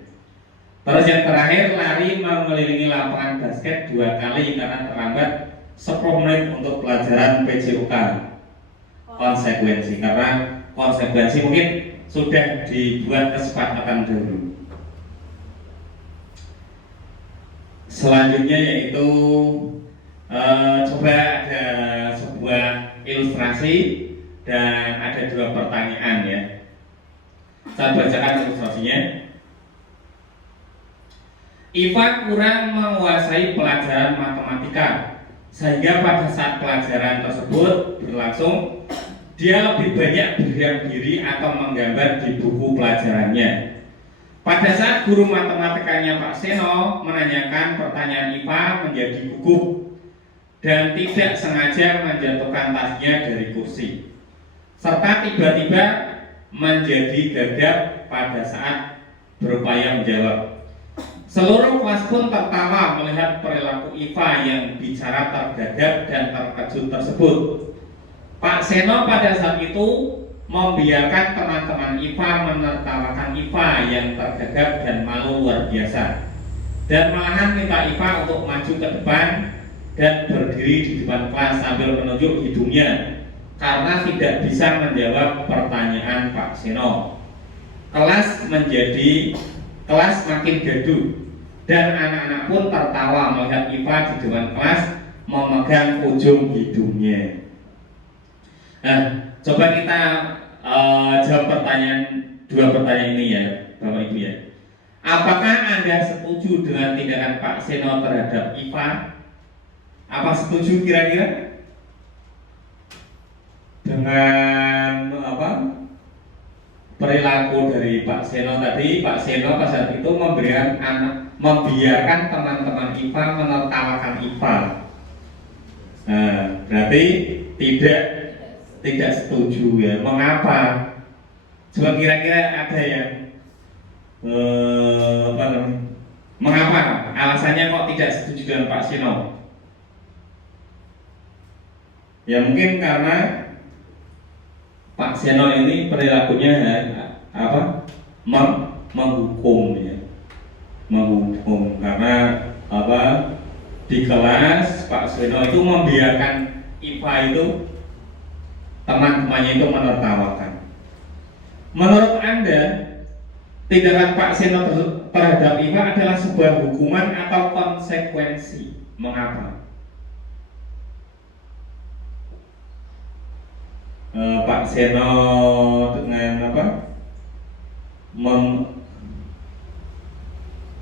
Terus yang terakhir, lari mengelilingi lapangan basket 2 kali karena terlambat 10 menit untuk pelajaran PJOK, konsekuensi. Karena konsekuensi mungkin sudah dibuat kesepakatan dulu. Selanjutnya yaitu coba ada sebuah ilustrasi dan ada 2 pertanyaan ya. Saya bacakan ilustrasinya. Iva kurang menguasai pelajaran matematika sehingga pada saat pelajaran tersebut berlangsung dia lebih banyak berdiam diri atau menggambar di buku pelajarannya. Pada saat guru matematikanya Pak Seno menanyakan pertanyaan, Iva menjadi gugup dan tidak sengaja menjatuhkan tasnya dari kursi, serta tiba-tiba menjadi gagap pada saat berupaya menjawab. Seluruh kelas pun tertawa melihat perilaku Iva yang bicara tergagap dan terkejut tersebut. Pak Seno pada saat itu membiarkan teman-teman Iva menertawakan Iva yang tergagap dan malu luar biasa, dan malahan minta Iva untuk maju ke depan dan berdiri di depan kelas sambil menunjuk hidungnya karena tidak bisa menjawab pertanyaan Pak Seno. Kelas makin gaduh dan anak-anak pun tertawa melihat Iva di depan kelas memegang ujung hidungnya. Nah, coba kita jawab dua pertanyaan ini ya, Bapak Ibu ya. Apakah Anda setuju dengan tindakan Pak Seno terhadap Iva? Apa setuju kira-kira dengan perilaku dari Pak Seno tadi? Pak Seno pada saat itu membiarkan teman-teman Iva menertawakan Iva. Nah, berarti tidak setuju ya. Mengapa? Coba kira-kira ada yang mengapa? Alasannya kok tidak setuju dengan Pak Seno? Ya mungkin karena Pak Seno ini perilakunya menghukum ya, menghukum karena di kelas Pak Seno itu membiarkan Iva itu teman-temannya itu menertawakan. Menurut Anda, tindakan Pak Seno terhadap Iva adalah sebuah hukuman atau konsekuensi? Mengapa? Pak Seno dengan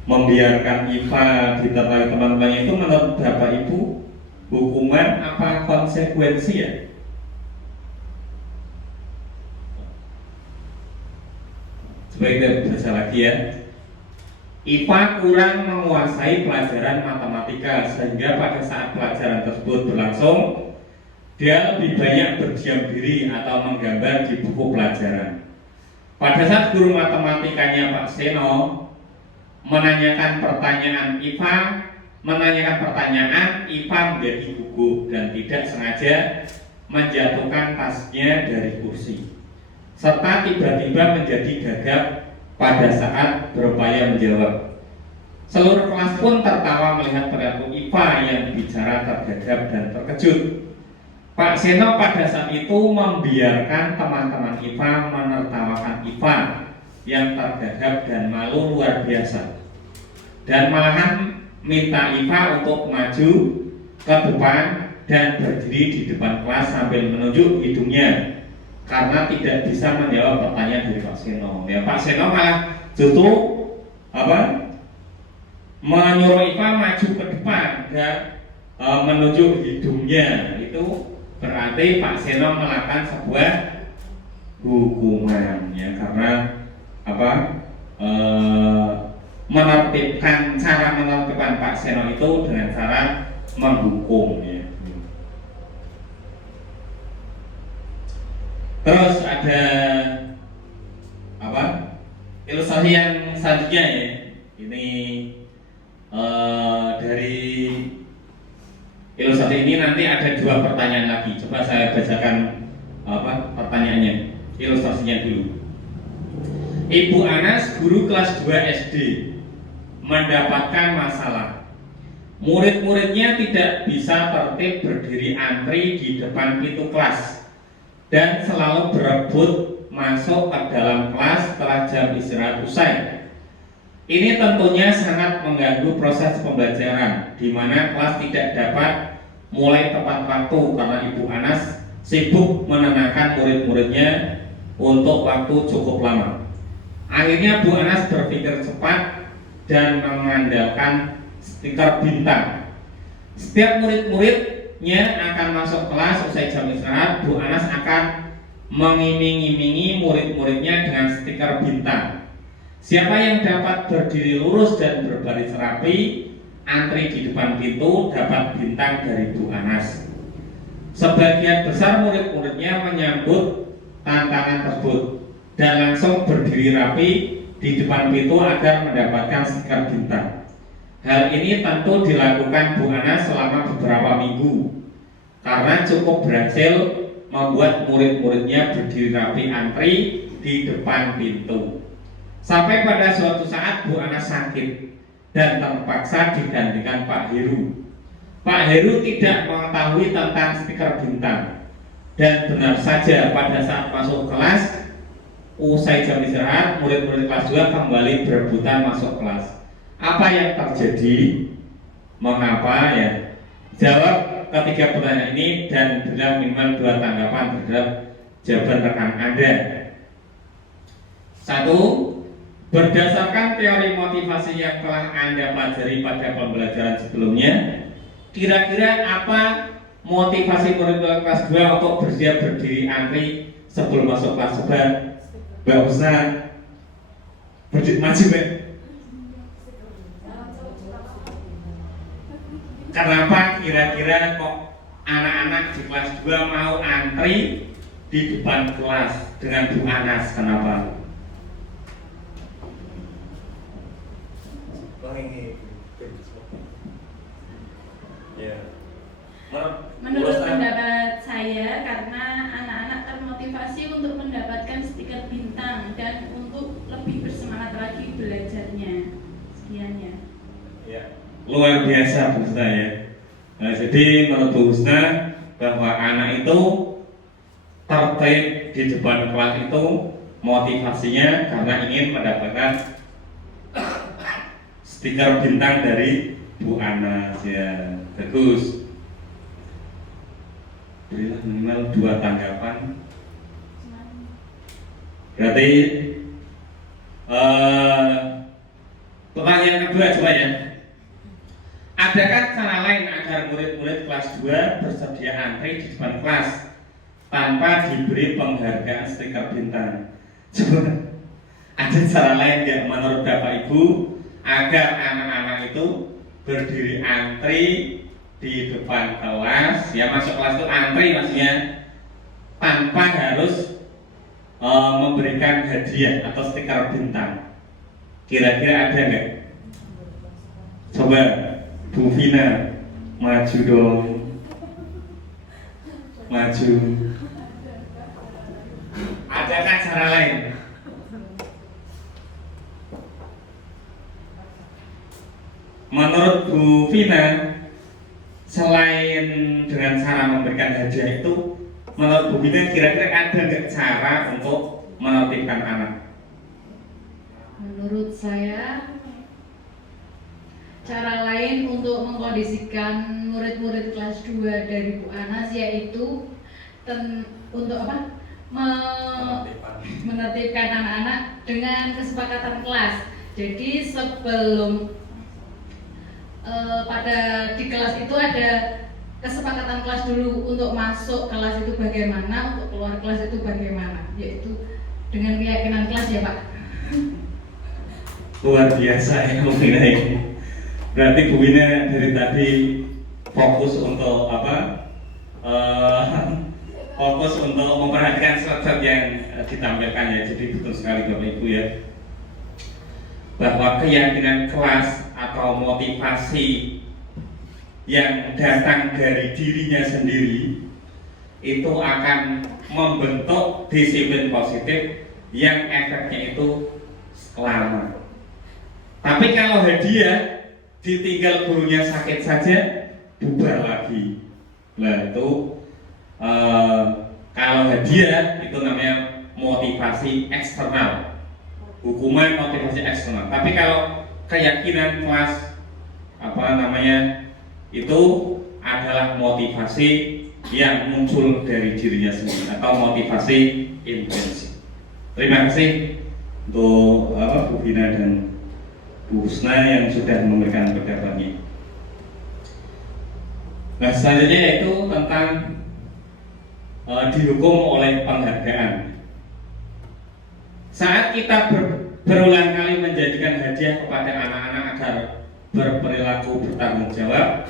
membiarkan Iva ditertawakan teman-temannya itu menurut Bapak Ibu hukuman apa konsekuensi ya? Coba kita baca lagi ya. Iva kurang menguasai pelajaran matematika sehingga pada saat pelajaran tersebut berlangsung dia lebih banyak berdiam diri atau menggambar di buku pelajaran. Pada saat guru matematikanya Pak Seno menanyakan pertanyaan, Iva menjadi gugup dan tidak sengaja menjatuhkan tasnya dari kursi, serta tiba-tiba menjadi gagap pada saat berupaya menjawab. Seluruh kelas pun tertawa melihat perilaku Iva yang bicara tergagap dan terkejut. Pak Seno pada saat itu membiarkan teman-teman Iva menertawakan Iva yang tergagap dan malu luar biasa, dan malahan minta IPA untuk maju ke depan dan berdiri di depan kelas sambil menunjuk hidungnya karena tidak bisa menjawab pertanyaan dari Pak Seno. Ya, Pak Seno malah justru menyuruh IPA maju ke depan dan menunjuk hidungnya. Itu berarti Pak Seno melakukan sebuah hukuman, ya, karena cara menertibkan Pak Seno itu dengan cara menghukum, ya. Terus ada ilustrasi yang selanjutnya, ya. Ini dari ilustrasi ini nanti ada 2 pertanyaan lagi. Coba saya bacakan pertanyaannya, ilustrasinya dulu. Ibu Anas, guru kelas 2 SD, mendapatkan masalah. Murid-muridnya tidak bisa tertib berdiri antri di depan pintu kelas dan selalu berebut masuk ke dalam kelas setelah jam istirahat usai. Ini tentunya sangat mengganggu proses pembelajaran, di mana kelas tidak dapat mulai tepat waktu karena Ibu Anas sibuk menenangkan murid-muridnya untuk waktu cukup lama. Akhirnya Bu Anas berpikir cepat dan mengandalkan stiker bintang. Setiap murid-muridnya akan masuk kelas usai jam istirahat, Bu Anas akan mengiming-imingi murid-muridnya dengan stiker bintang. Siapa yang dapat berdiri lurus dan berbaris rapi, antri di depan pintu, dapat bintang dari Bu Anas. Sebagian besar murid-muridnya menyambut tantangan tersebut dan langsung berdiri rapi di depan pintu agar mendapatkan stiker bintang. Hal ini tentu dilakukan Bu Anas selama beberapa minggu karena cukup berhasil membuat murid-muridnya berdiri rapi antri di depan pintu. Sampai pada suatu saat Bu Anas sakit dan terpaksa digantikan Pak Heru. Pak Heru tidak mengetahui tentang stiker bintang dan benar saja pada saat masuk kelas usai jam istirahat, murid-murid kelas 2 kembali berebutan masuk kelas. Apa yang terjadi? Mengapa, ya? Jawab ketiga pertanyaan ini dan berilah minimal 2 tanggapan terhadap jawaban rekan Anda. 1. Berdasarkan teori motivasi yang telah Anda pelajari pada pembelajaran sebelumnya, kira-kira apa motivasi murid kelas 2 untuk bersiap berdiri antri sebelum masuk kelas? Coba Mbak Husna berdiri maju, Mbak. Kenapa kira-kira kok anak-anak di kelas 2 mau antri di depan kelas dengan Bu Anas? Kenapa? Menurut pendapat saya, karena anak-anak termotivasi untuk mendapatkan stiker bintang dan untuk lebih bersemangat lagi belajarnya. Sekian, ya. Ya, luar biasa Bu Husna, ya. Nah, jadi menurut Bu Husna bahwa anak itu tertib di depan kelas itu motivasinya karena ingin mendapatkan stiker bintang dari Bu Anas, ya. Bagus. Berilah minimal 2 tanggapan. Berarti pertanyaan kedua coba, ya. Adakah cara lain agar murid-murid kelas 2 bersedia antri di depan kelas tanpa diberi penghargaan stiker bintang? Coba, ada cara lain nggak menurut Bapak Ibu agar anak-anak itu berdiri antri di depan kelas, ya, masuk kelas itu antri maksudnya, tanpa harus memberikan hadiah atau stiker bintang? Kira-kira ada nggak? Coba Bu Vina maju dong, maju. Adakah cara lain? Menurut Bu Vina, selain dengan cara memberikan hadiah itu, menurut Bu Vina kira-kira ada nggak cara untuk menertibkan anak? Menurut saya, cara lain lain untuk mengkondisikan murid-murid kelas 2 dari Bu Anas, yaitu untuk apa? Menertibkan anak-anak dengan kesepakatan kelas. Jadi sebelum di kelas itu ada kesepakatan kelas dulu, untuk masuk kelas itu bagaimana, untuk keluar kelas itu bagaimana, yaitu dengan keyakinan kelas ya Pak. Luar biasa ya Bu Wina ini. Berarti Bu Wina dari tadi fokus untuk apa? Fokus untuk memperhatikan slide yang ditampilkan ya. Jadi betul sekali Bapak Ibu ya, bahwa keyakinan kelas atau motivasi yang datang dari dirinya sendiri itu akan membentuk disiplin positif yang efeknya itu lama. Tapi kalau hadiah ditinggal gurunya sakit saja, bubar lagi. Nah itu kalau hadiah itu namanya motivasi eksternal, hukuman motivasi eksternal. Tapi kalau keyakinan kelas itu adalah motivasi yang muncul dari dirinya sendiri atau motivasi intrinsik. Terima kasih untuk Bu Vina dan Bu Husna yang sudah memberikan pendapatnya. Nah selanjutnya yaitu tentang dihukum oleh penghargaan. Saat kita berulang kali menjadikan hadiah kepada anak-anak agar berperilaku bertanggung jawab,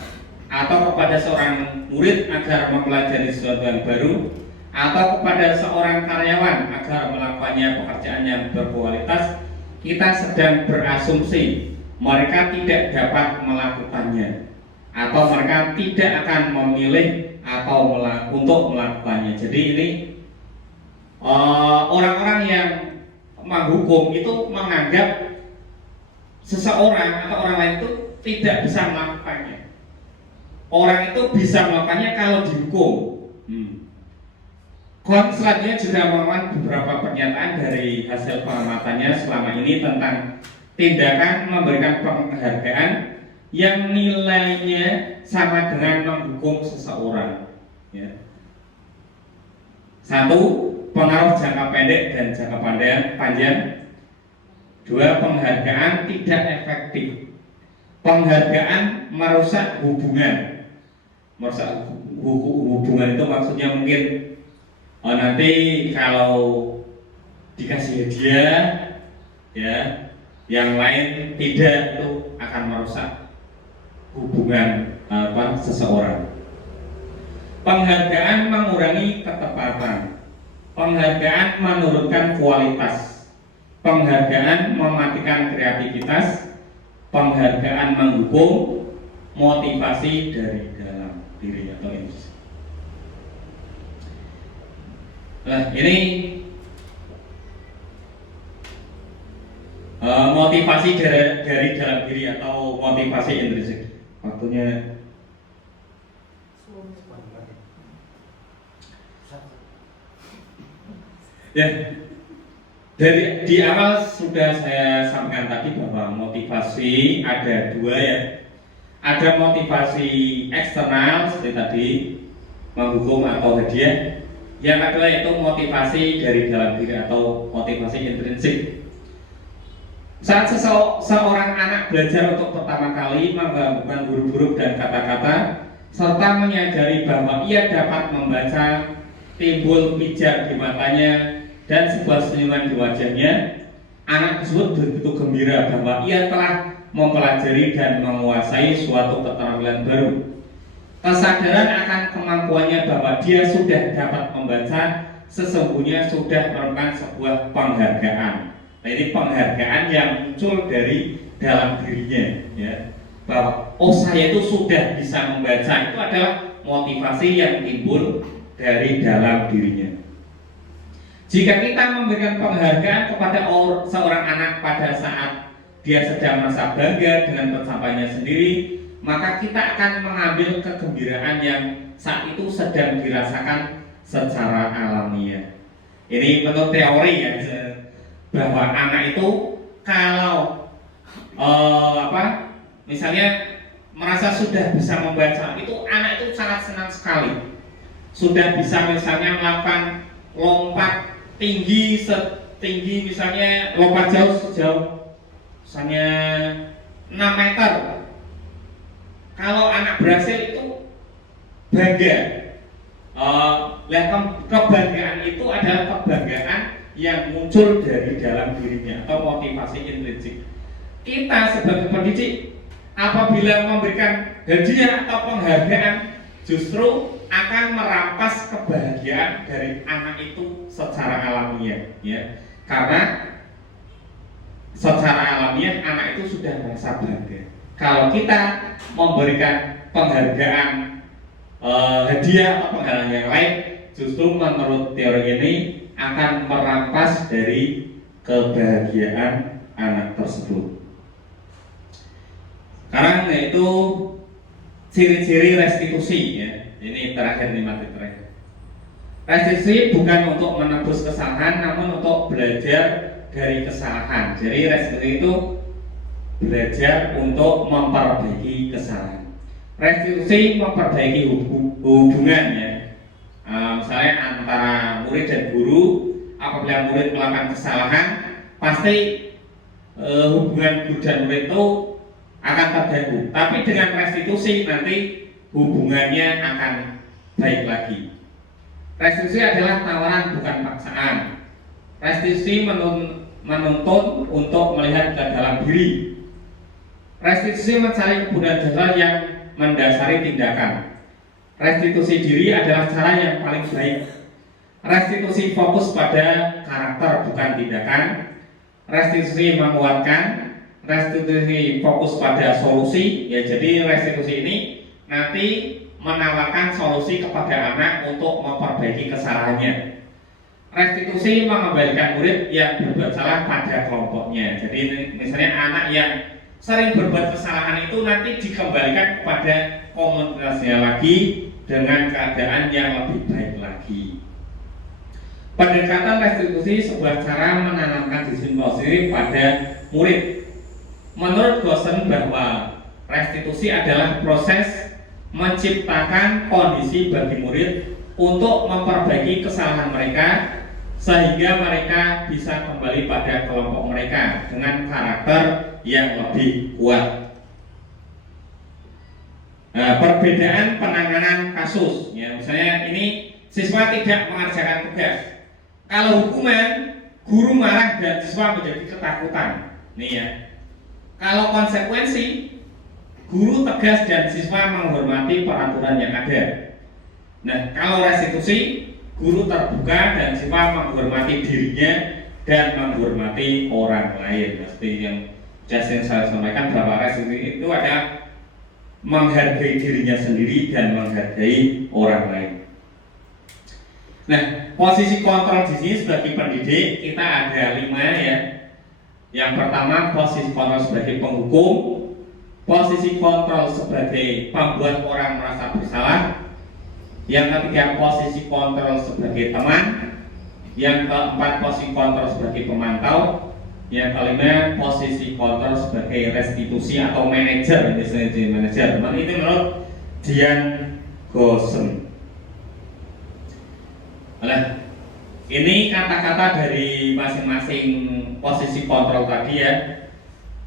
atau kepada seorang murid agar mempelajari sesuatu yang baru, atau kepada seorang karyawan agar melakukannya pekerjaan yang berkualitas, kita sedang berasumsi mereka tidak dapat melakukannya, atau mereka tidak akan memilih atau untuk melakukannya. Jadi ini orang-orang yang menghukum itu menganggap seseorang atau orang lain itu tidak bisa melakukannya. Orang itu bisa melakukannya kalau dihukum. Selanjutnya juga melakukan beberapa pernyataan dari hasil pengamatannya selama ini tentang tindakan memberikan penghargaan yang nilainya sama dengan menghukum seseorang. Ya. 1. Pengaruh jangka pendek dan jangka panjang. 2. Penghargaan tidak efektif. Penghargaan merusak hubungan. Merusak hubungan itu maksudnya mungkin nanti kalau dikasih hadiah ya, yang lain tidak, itu akan merusak hubungan seseorang. Penghargaan mengurangi ketepatan. Penghargaan menurunkan kualitas. Penghargaan mematikan kreativitas. Penghargaan menghukum motivasi dari dalam diri atau emosi. Nah ini motivasi dari dalam diri atau motivasi intrinsik. Waktunya ya, di awal sudah saya sampaikan tadi bahwa motivasi ada dua ya. Ada motivasi eksternal seperti tadi menghukum atau hadiah. Yang kedua yaitu motivasi dari dalam diri atau motivasi intrinsik. Saat seorang anak belajar untuk pertama kali menggabungkan huruf-huruf dan kata-kata serta menyadari bahwa ia dapat membaca, timbul pijar di matanya dan sebuah senyuman di wajahnya, anak tersebut begitu gembira bahwa ia telah mempelajari dan menguasai suatu keterampilan baru. Kesadaran akan kemampuannya bahwa dia sudah dapat membaca sesungguhnya sudah merupakan sebuah penghargaan. Nah, ini penghargaan yang muncul dari dalam dirinya ya. Bahwa saya itu sudah bisa membaca, itu adalah motivasi yang timbul dari dalam dirinya. Jika kita memberikan penghargaan kepada seorang anak pada saat dia sedang merasa bangga dengan pencapaiannya sendiri, maka kita akan mengambil kegembiraan yang saat itu sedang dirasakan secara alamiah. Ini menurut teori ya, bahwa anak itu kalau misalnya merasa sudah bisa membaca, itu anak itu sangat senang sekali. Sudah bisa misalnya melakukan lompat tinggi setinggi misalnya lompat jauh sejauh misalnya 6 meter. Kalau anak berhasil itu bangga. Kebanggaan itu adalah kebanggaan yang muncul dari dalam dirinya atau motivasi intrinsik. Kita sebagai pendidik apabila memberikan hadiah atau penghargaan justru akan merampas kebahagiaan dari anak itu secara alamiah, ya. Karena secara alamiah anak itu sudah merasa bangga. Kalau kita memberikan penghargaan hadiah atau penghargaan yang lain, justru menurut teori ini akan merampas dari kebahagiaan anak tersebut. Sekarang yaitu ciri-ciri restitusi, ya. Ini terakhir, 5 titik terakhir. Restitusi bukan untuk menebus kesalahan, namun untuk belajar dari kesalahan. Jadi restitusi itu belajar untuk memperbaiki kesalahan. Restitusi memperbaiki hubungan, ya. Misalnya antara murid dan guru, apabila murid melakukan kesalahan, pasti hubungan guru dan murid itu akan terganggu. Tapi dengan restitusi nanti hubungannya akan baik lagi. Restitusi adalah tawaran bukan paksaan. Restitusi menuntut untuk melihat ke dalam diri. Restitusi mencari kebenaran dasar yang mendasari tindakan. Restitusi diri adalah cara yang paling baik. Restitusi fokus pada karakter bukan tindakan. Restitusi menguatkan. Restitusi fokus pada solusi, ya. Jadi restitusi ini nanti menawarkan solusi kepada anak untuk memperbaiki kesalahannya. Restitusi mengembalikan murid yang berbuat salah pada kelompoknya. Jadi misalnya anak yang sering berbuat kesalahan itu nanti dikembalikan kepada komunitasnya lagi dengan keadaan yang lebih baik lagi. Pendekatan restitusi sebuah cara menanamkan disiplin positif pada murid. Menurut Gosen bahwa restitusi adalah proses menciptakan kondisi bagi murid untuk memperbaiki kesalahan mereka sehingga mereka bisa kembali pada kelompok mereka dengan karakter yang lebih kuat. Nah, perbedaan penanganan kasus, ya, misalnya ini siswa tidak mengerjakan tugas. Kalau hukuman, guru marah dan siswa menjadi ketakutan. Nih, ya. Kalau konsekuensi, guru tegas dan siswa menghormati peraturan yang ada. Nah, kalau restitusi, guru terbuka dan siswa menghormati dirinya dan menghormati orang lain. Seperti yang saya sampaikan bahwa restitusi itu ada menghargai dirinya sendiri dan menghargai orang lain. Nah, posisi kontrol di sini sebagai pendidik kita ada 5, ya. Yang pertama, posisi kontrol sebagai penghukum, posisi kontrol sebagai pembuat orang merasa bersalah. Yang ketiga, posisi kontrol sebagai teman. Yang keempat, posisi kontrol sebagai pemantau. Yang kelima, posisi kontrol sebagai restitusi atau manajer. Ini manajer. Ini menurut Dian Gosen. Nah, ini kata-kata dari masing-masing posisi kontrol tadi, ya.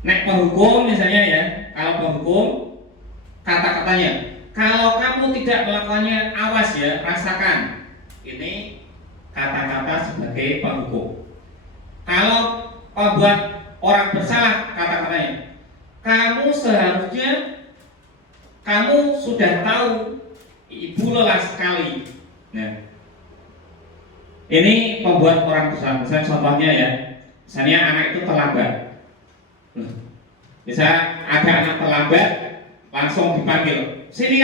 Nek penghukum misalnya, ya, kalau penghukum kata-katanya, kalau kamu tidak melakukannya, awas ya, rasakan. Ini kata-kata sebagai penghukum. Kalau membuat orang bersalah, kata-katanya, kamu seharusnya, kamu sudah tahu ibu lelah sekali. Nah, ini membuat orang bersalah. Misalnya contohnya, ya, misalnya anak itu terlambat. Bisa ada anak terlambat, langsung dipanggil, sini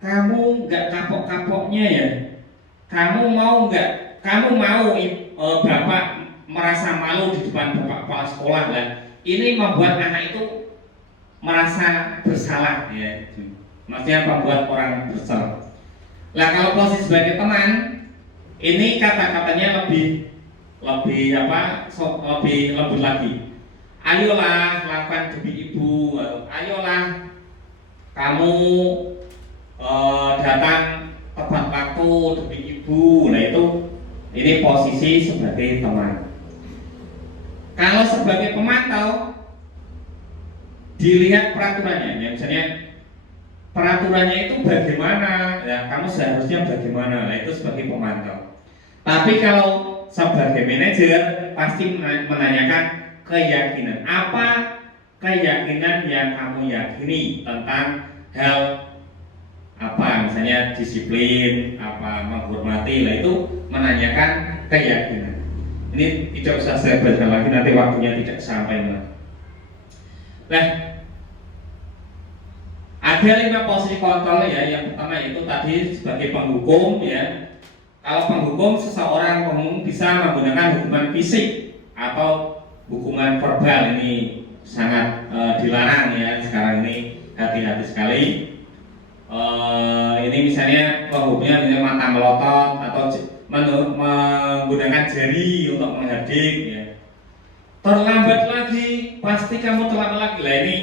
kamu nggak kapok-kapoknya, ya. Kamu mau nggak? Kamu mau Bapak merasa malu di depan Bapak kepala sekolah, lah. Ini membuat anak itu merasa bersalah, ya. Maksudnya membuat orang bersalah. Nah, kalau posisi sebagai teman, ini kata-katanya lebih lembut lagi. ayolah lakukan demi ibu, ayolah kamu datang tepat waktu demi ibu. Nah itu, ini posisi sebagai teman. Kalau sebagai pemantau, dilihat peraturannya, ya, misalnya peraturannya itu bagaimana, ya kamu seharusnya bagaimana, nah itu sebagai pemantau. Tapi kalau sebagai manajer pasti menanyakan keyakinan, apa keyakinan yang kamu yakini tentang hal apa, misalnya disiplin, apa menghormati, lah itu menanyakan keyakinan. Ini tidak usah saya baca lagi, nanti waktunya tidak sampai. Nah, ada 5 posisi kontrol ya. Yang pertama itu tadi sebagai penghukum ya. Kalau penghukum, seseorang penghukum bisa menggunakan hukuman fisik atau hukuman verbal. Ini sangat dilarang ya sekarang ini, hati-hati sekali. Ini misalnya penghukumnya misalnya mata melotot atau menggunakan jari untuk menghardik ya. Terlambat lagi, pasti kamu telat lagi. Lah ini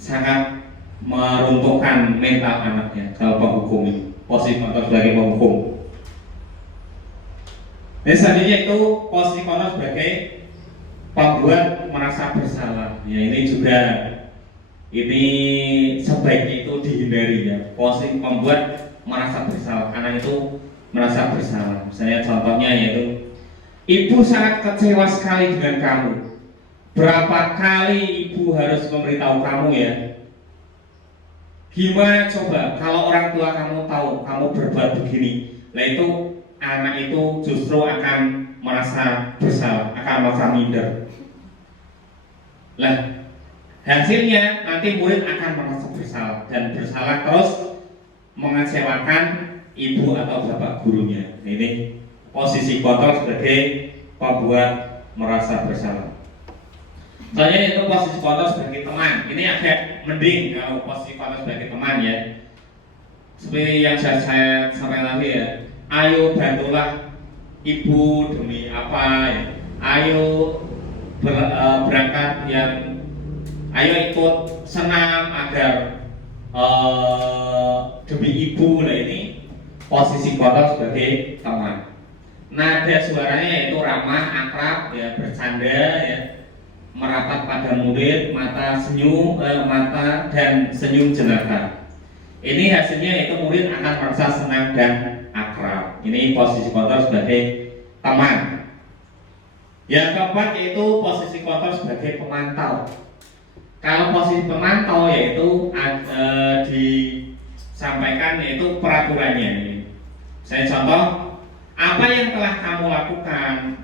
sangat meruntuhkan mental anaknya kalau penghukum ini, posisi kontrol sebagai penghukum. Dan selanjutnya itu posisi kontrol sebagai pembuat merasa bersalah. Ya ini juga, ini sebaiknya itu dihindari ya. Posisi membuat merasa bersalah, anak itu merasa bersalah. Misalnya contohnya yaitu, ibu sangat kecewa sekali dengan kamu. Berapa kali ibu harus memberitahu kamu ya? Gimana coba kalau orang tua kamu tahu kamu berbuat begini? Nah itu anak itu justru akan merasa bersalah, akan merasa minder. Lah hasilnya nanti murid akan merasa bersalah dan bersalah terus mengecewakan ibu atau bapak gurunya. Nah, ini posisi kontrol sebagai pembuat merasa bersalah. Soalnya itu posisi kontrol sebagai teman. Ini agak mending kalau posisi kontrol sebagai teman ya. Seperti yang saya sampaikan tadi ya. Ayo bantulah ibu demi apa ya. Ayo berangkat yang, ayo ikut senam agar demi ibu. Nah ini posisi kontrol sebagai teman. Nada suaranya itu ramah, akrab ya, bercanda ya, merapat pada murid, mata dan senyum jenaka. Ini hasilnya itu murid akan merasa senang dan akrab. Ini posisi kontrol sebagai teman. Yang keempat yaitu posisi kontrol sebagai pemantau. Kalau posisi pemantau yaitu disampaikan yaitu peraturannya. Saya contoh, apa yang telah kamu lakukan,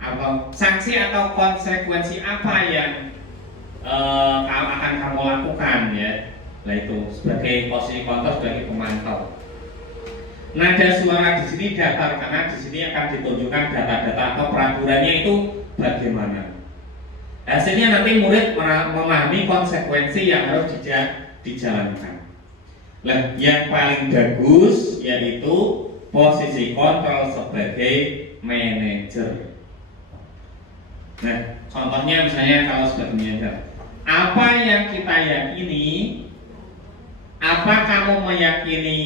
atau sanksi atau konsekuensi apa yang akan kamu lakukan ya. Nah itu sebagai posisi kontrol sebagai pemantau. Nada suara di sini datar karena di sini akan ditunjukkan data-data atau peraturannya itu bagaimana. Hasilnya nanti murid memahami konsekuensi yang harus dijalankan. Nah, yang paling bagus yaitu posisi kontrol sebagai manajer. Nah, contohnya misalnya kalau sebagai manajer, apa yang kita yakini, apa kamu meyakini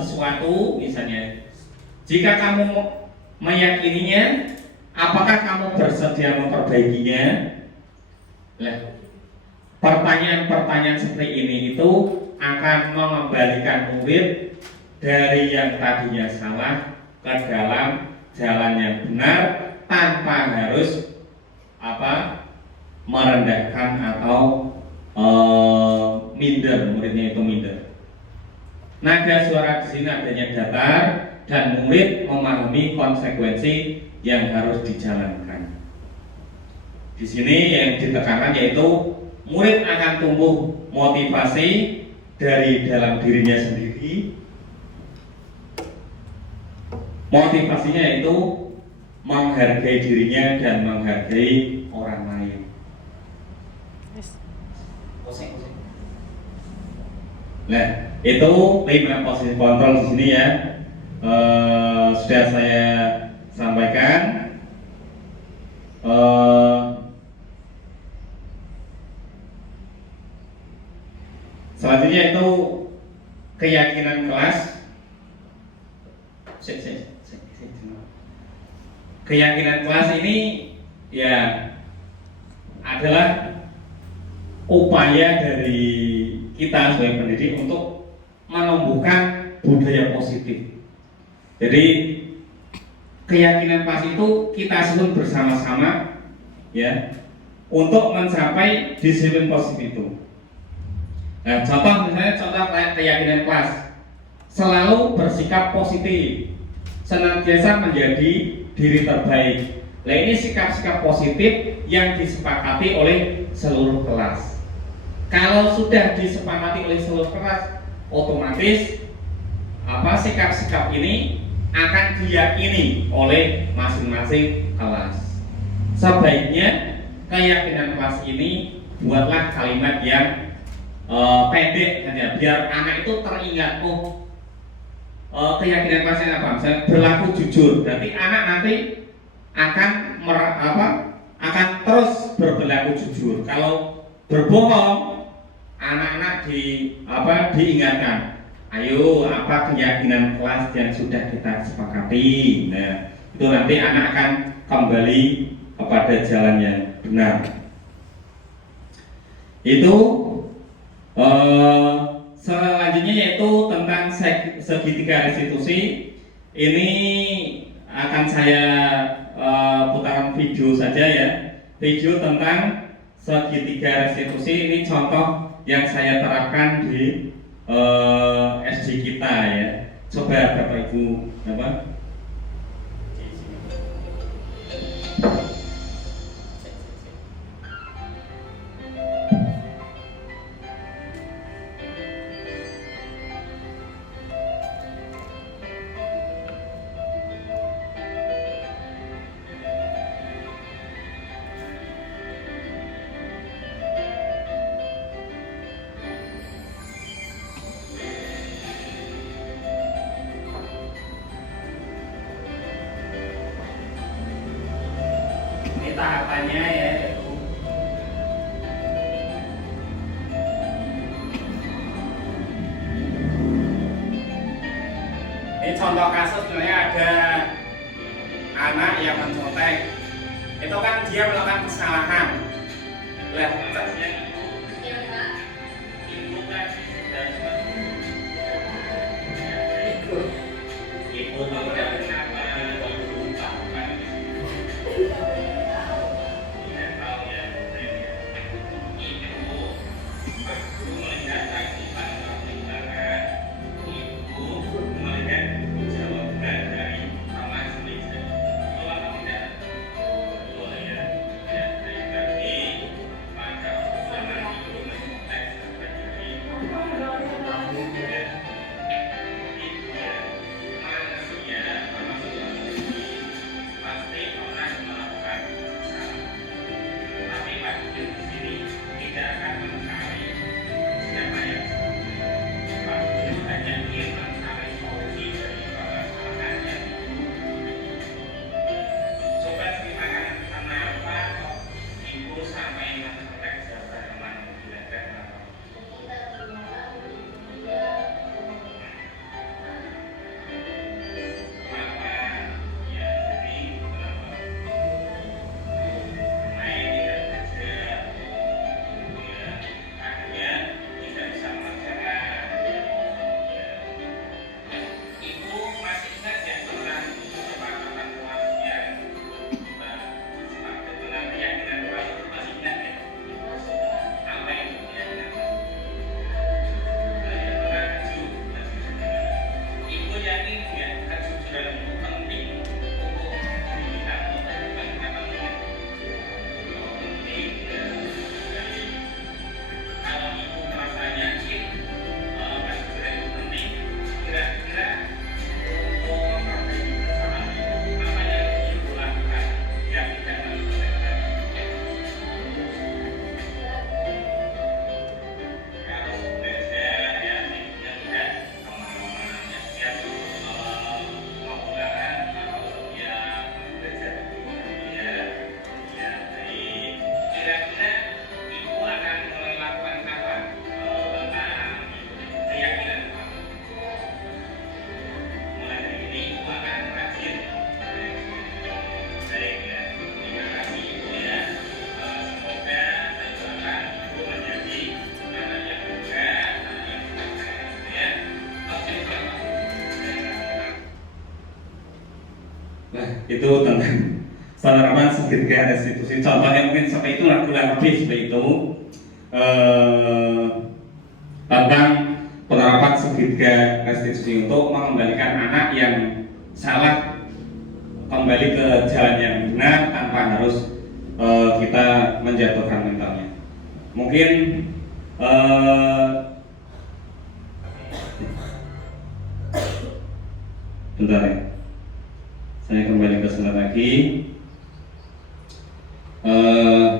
sesuatu misalnya, jika kamu meyakininya, apakah kamu bersedia memperbaikinya? Nah, pertanyaan-pertanyaan seperti ini itu akan mengembalikan murid dari yang tadinya salah ke dalam jalan yang benar tanpa harus merendahkan atau minder, muridnya itu minder. Nada suara di sini adanya datar dan murid memahami konsekuensi yang harus dijalankan. Di sini yang ditekankan yaitu murid akan tumbuh motivasi dari dalam dirinya sendiri. Motivasinya yaitu menghargai dirinya dan menghargai orang lain. Nah, itu 5 posisi kontrol di sini ya. Sudah saya sampaikan. Selanjutnya itu keyakinan kelas. Keyakinan kelas ini ya adalah upaya dari kita sebagai pendidik untuk menumbuhkan budaya positif. Jadi keyakinan kelas itu kita susun bersama-sama ya untuk mencapai disiplin positif itu. Nah, contoh keyakinan kelas selalu bersikap positif, senantiasa menjadi diri terbaik. Nah, ini sikap-sikap positif yang disepakati oleh seluruh kelas. Kalau sudah disepakati oleh seluruh kelas, otomatis sikap-sikap ini akan diyakini oleh masing-masing kelas. Sebaiknya keyakinan kelas ini buatlah kalimat yang pendek saja, biar anak itu teringat keyakinan kelasnya apa? Misalnya berlaku jujur, berarti anak nanti akan akan terus berlaku jujur. Kalau berbohong, anak-anak diingatkan, ayo apa keyakinan kelas yang sudah kita sepakati. Nah, itu nanti anak akan kembali kepada jalan yang benar. Itu selanjutnya yaitu tentang segitiga restitusi. Ini akan saya putaran video saja ya. Video tentang segitiga restitusi ini contoh yang saya terapkan di SD kita ya. Coba Bapak Ibu tahapannya ya. Ini contoh kasus sebenarnya ada anak yang mencontek. Itu kan dia melakukan kesalahan. Lah, Nah, itu tentang penerapan segitiga restitusi. Contohnya mungkin seperti itu, kurang lebih seperti itu. Tentang penerapan segitiga restitusi untuk mengembalikan anak yang salah kembali ke jalan yang benar tanpa harus kita menjatuhkan mentalnya. Mungkin bentar ya, saya kembali ke slide lagi.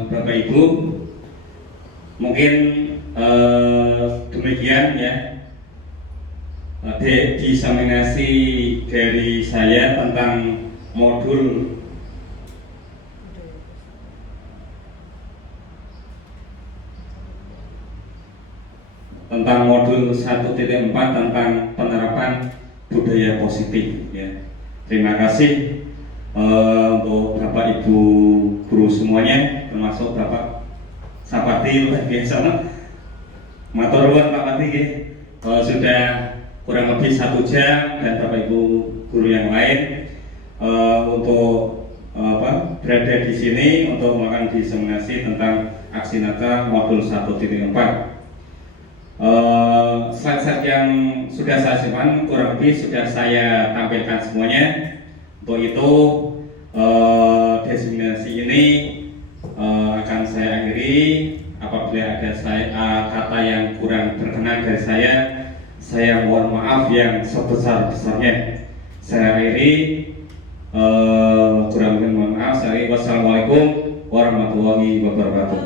Bapak Ibu, mungkin demikian ya diseminasi dari saya tentang modul modul 1.4 tentang penerapan budaya positif ya. Terima kasih untuk Bapak Ibu guru semuanya, termasuk Bapak Sapati luar biasa. Matur nuwun Pak Pati sudah kurang lebih 1 jam, dan Bapak Ibu guru yang lain untuk berada di sini untuk melakukan diseminasi tentang aksi nyata modul 1.4. Slide-slide yang sudah saya simpan kurang lebih sudah saya tampilkan semuanya. Untuk itu diseminasi ini akan saya akhiri. Apabila ada kata yang kurang berkenan dari saya mohon maaf yang sebesar-besarnya. Saya akhiri, kurang lebih mohon maaf. Wassalamualaikum warahmatullahi wabarakatuh.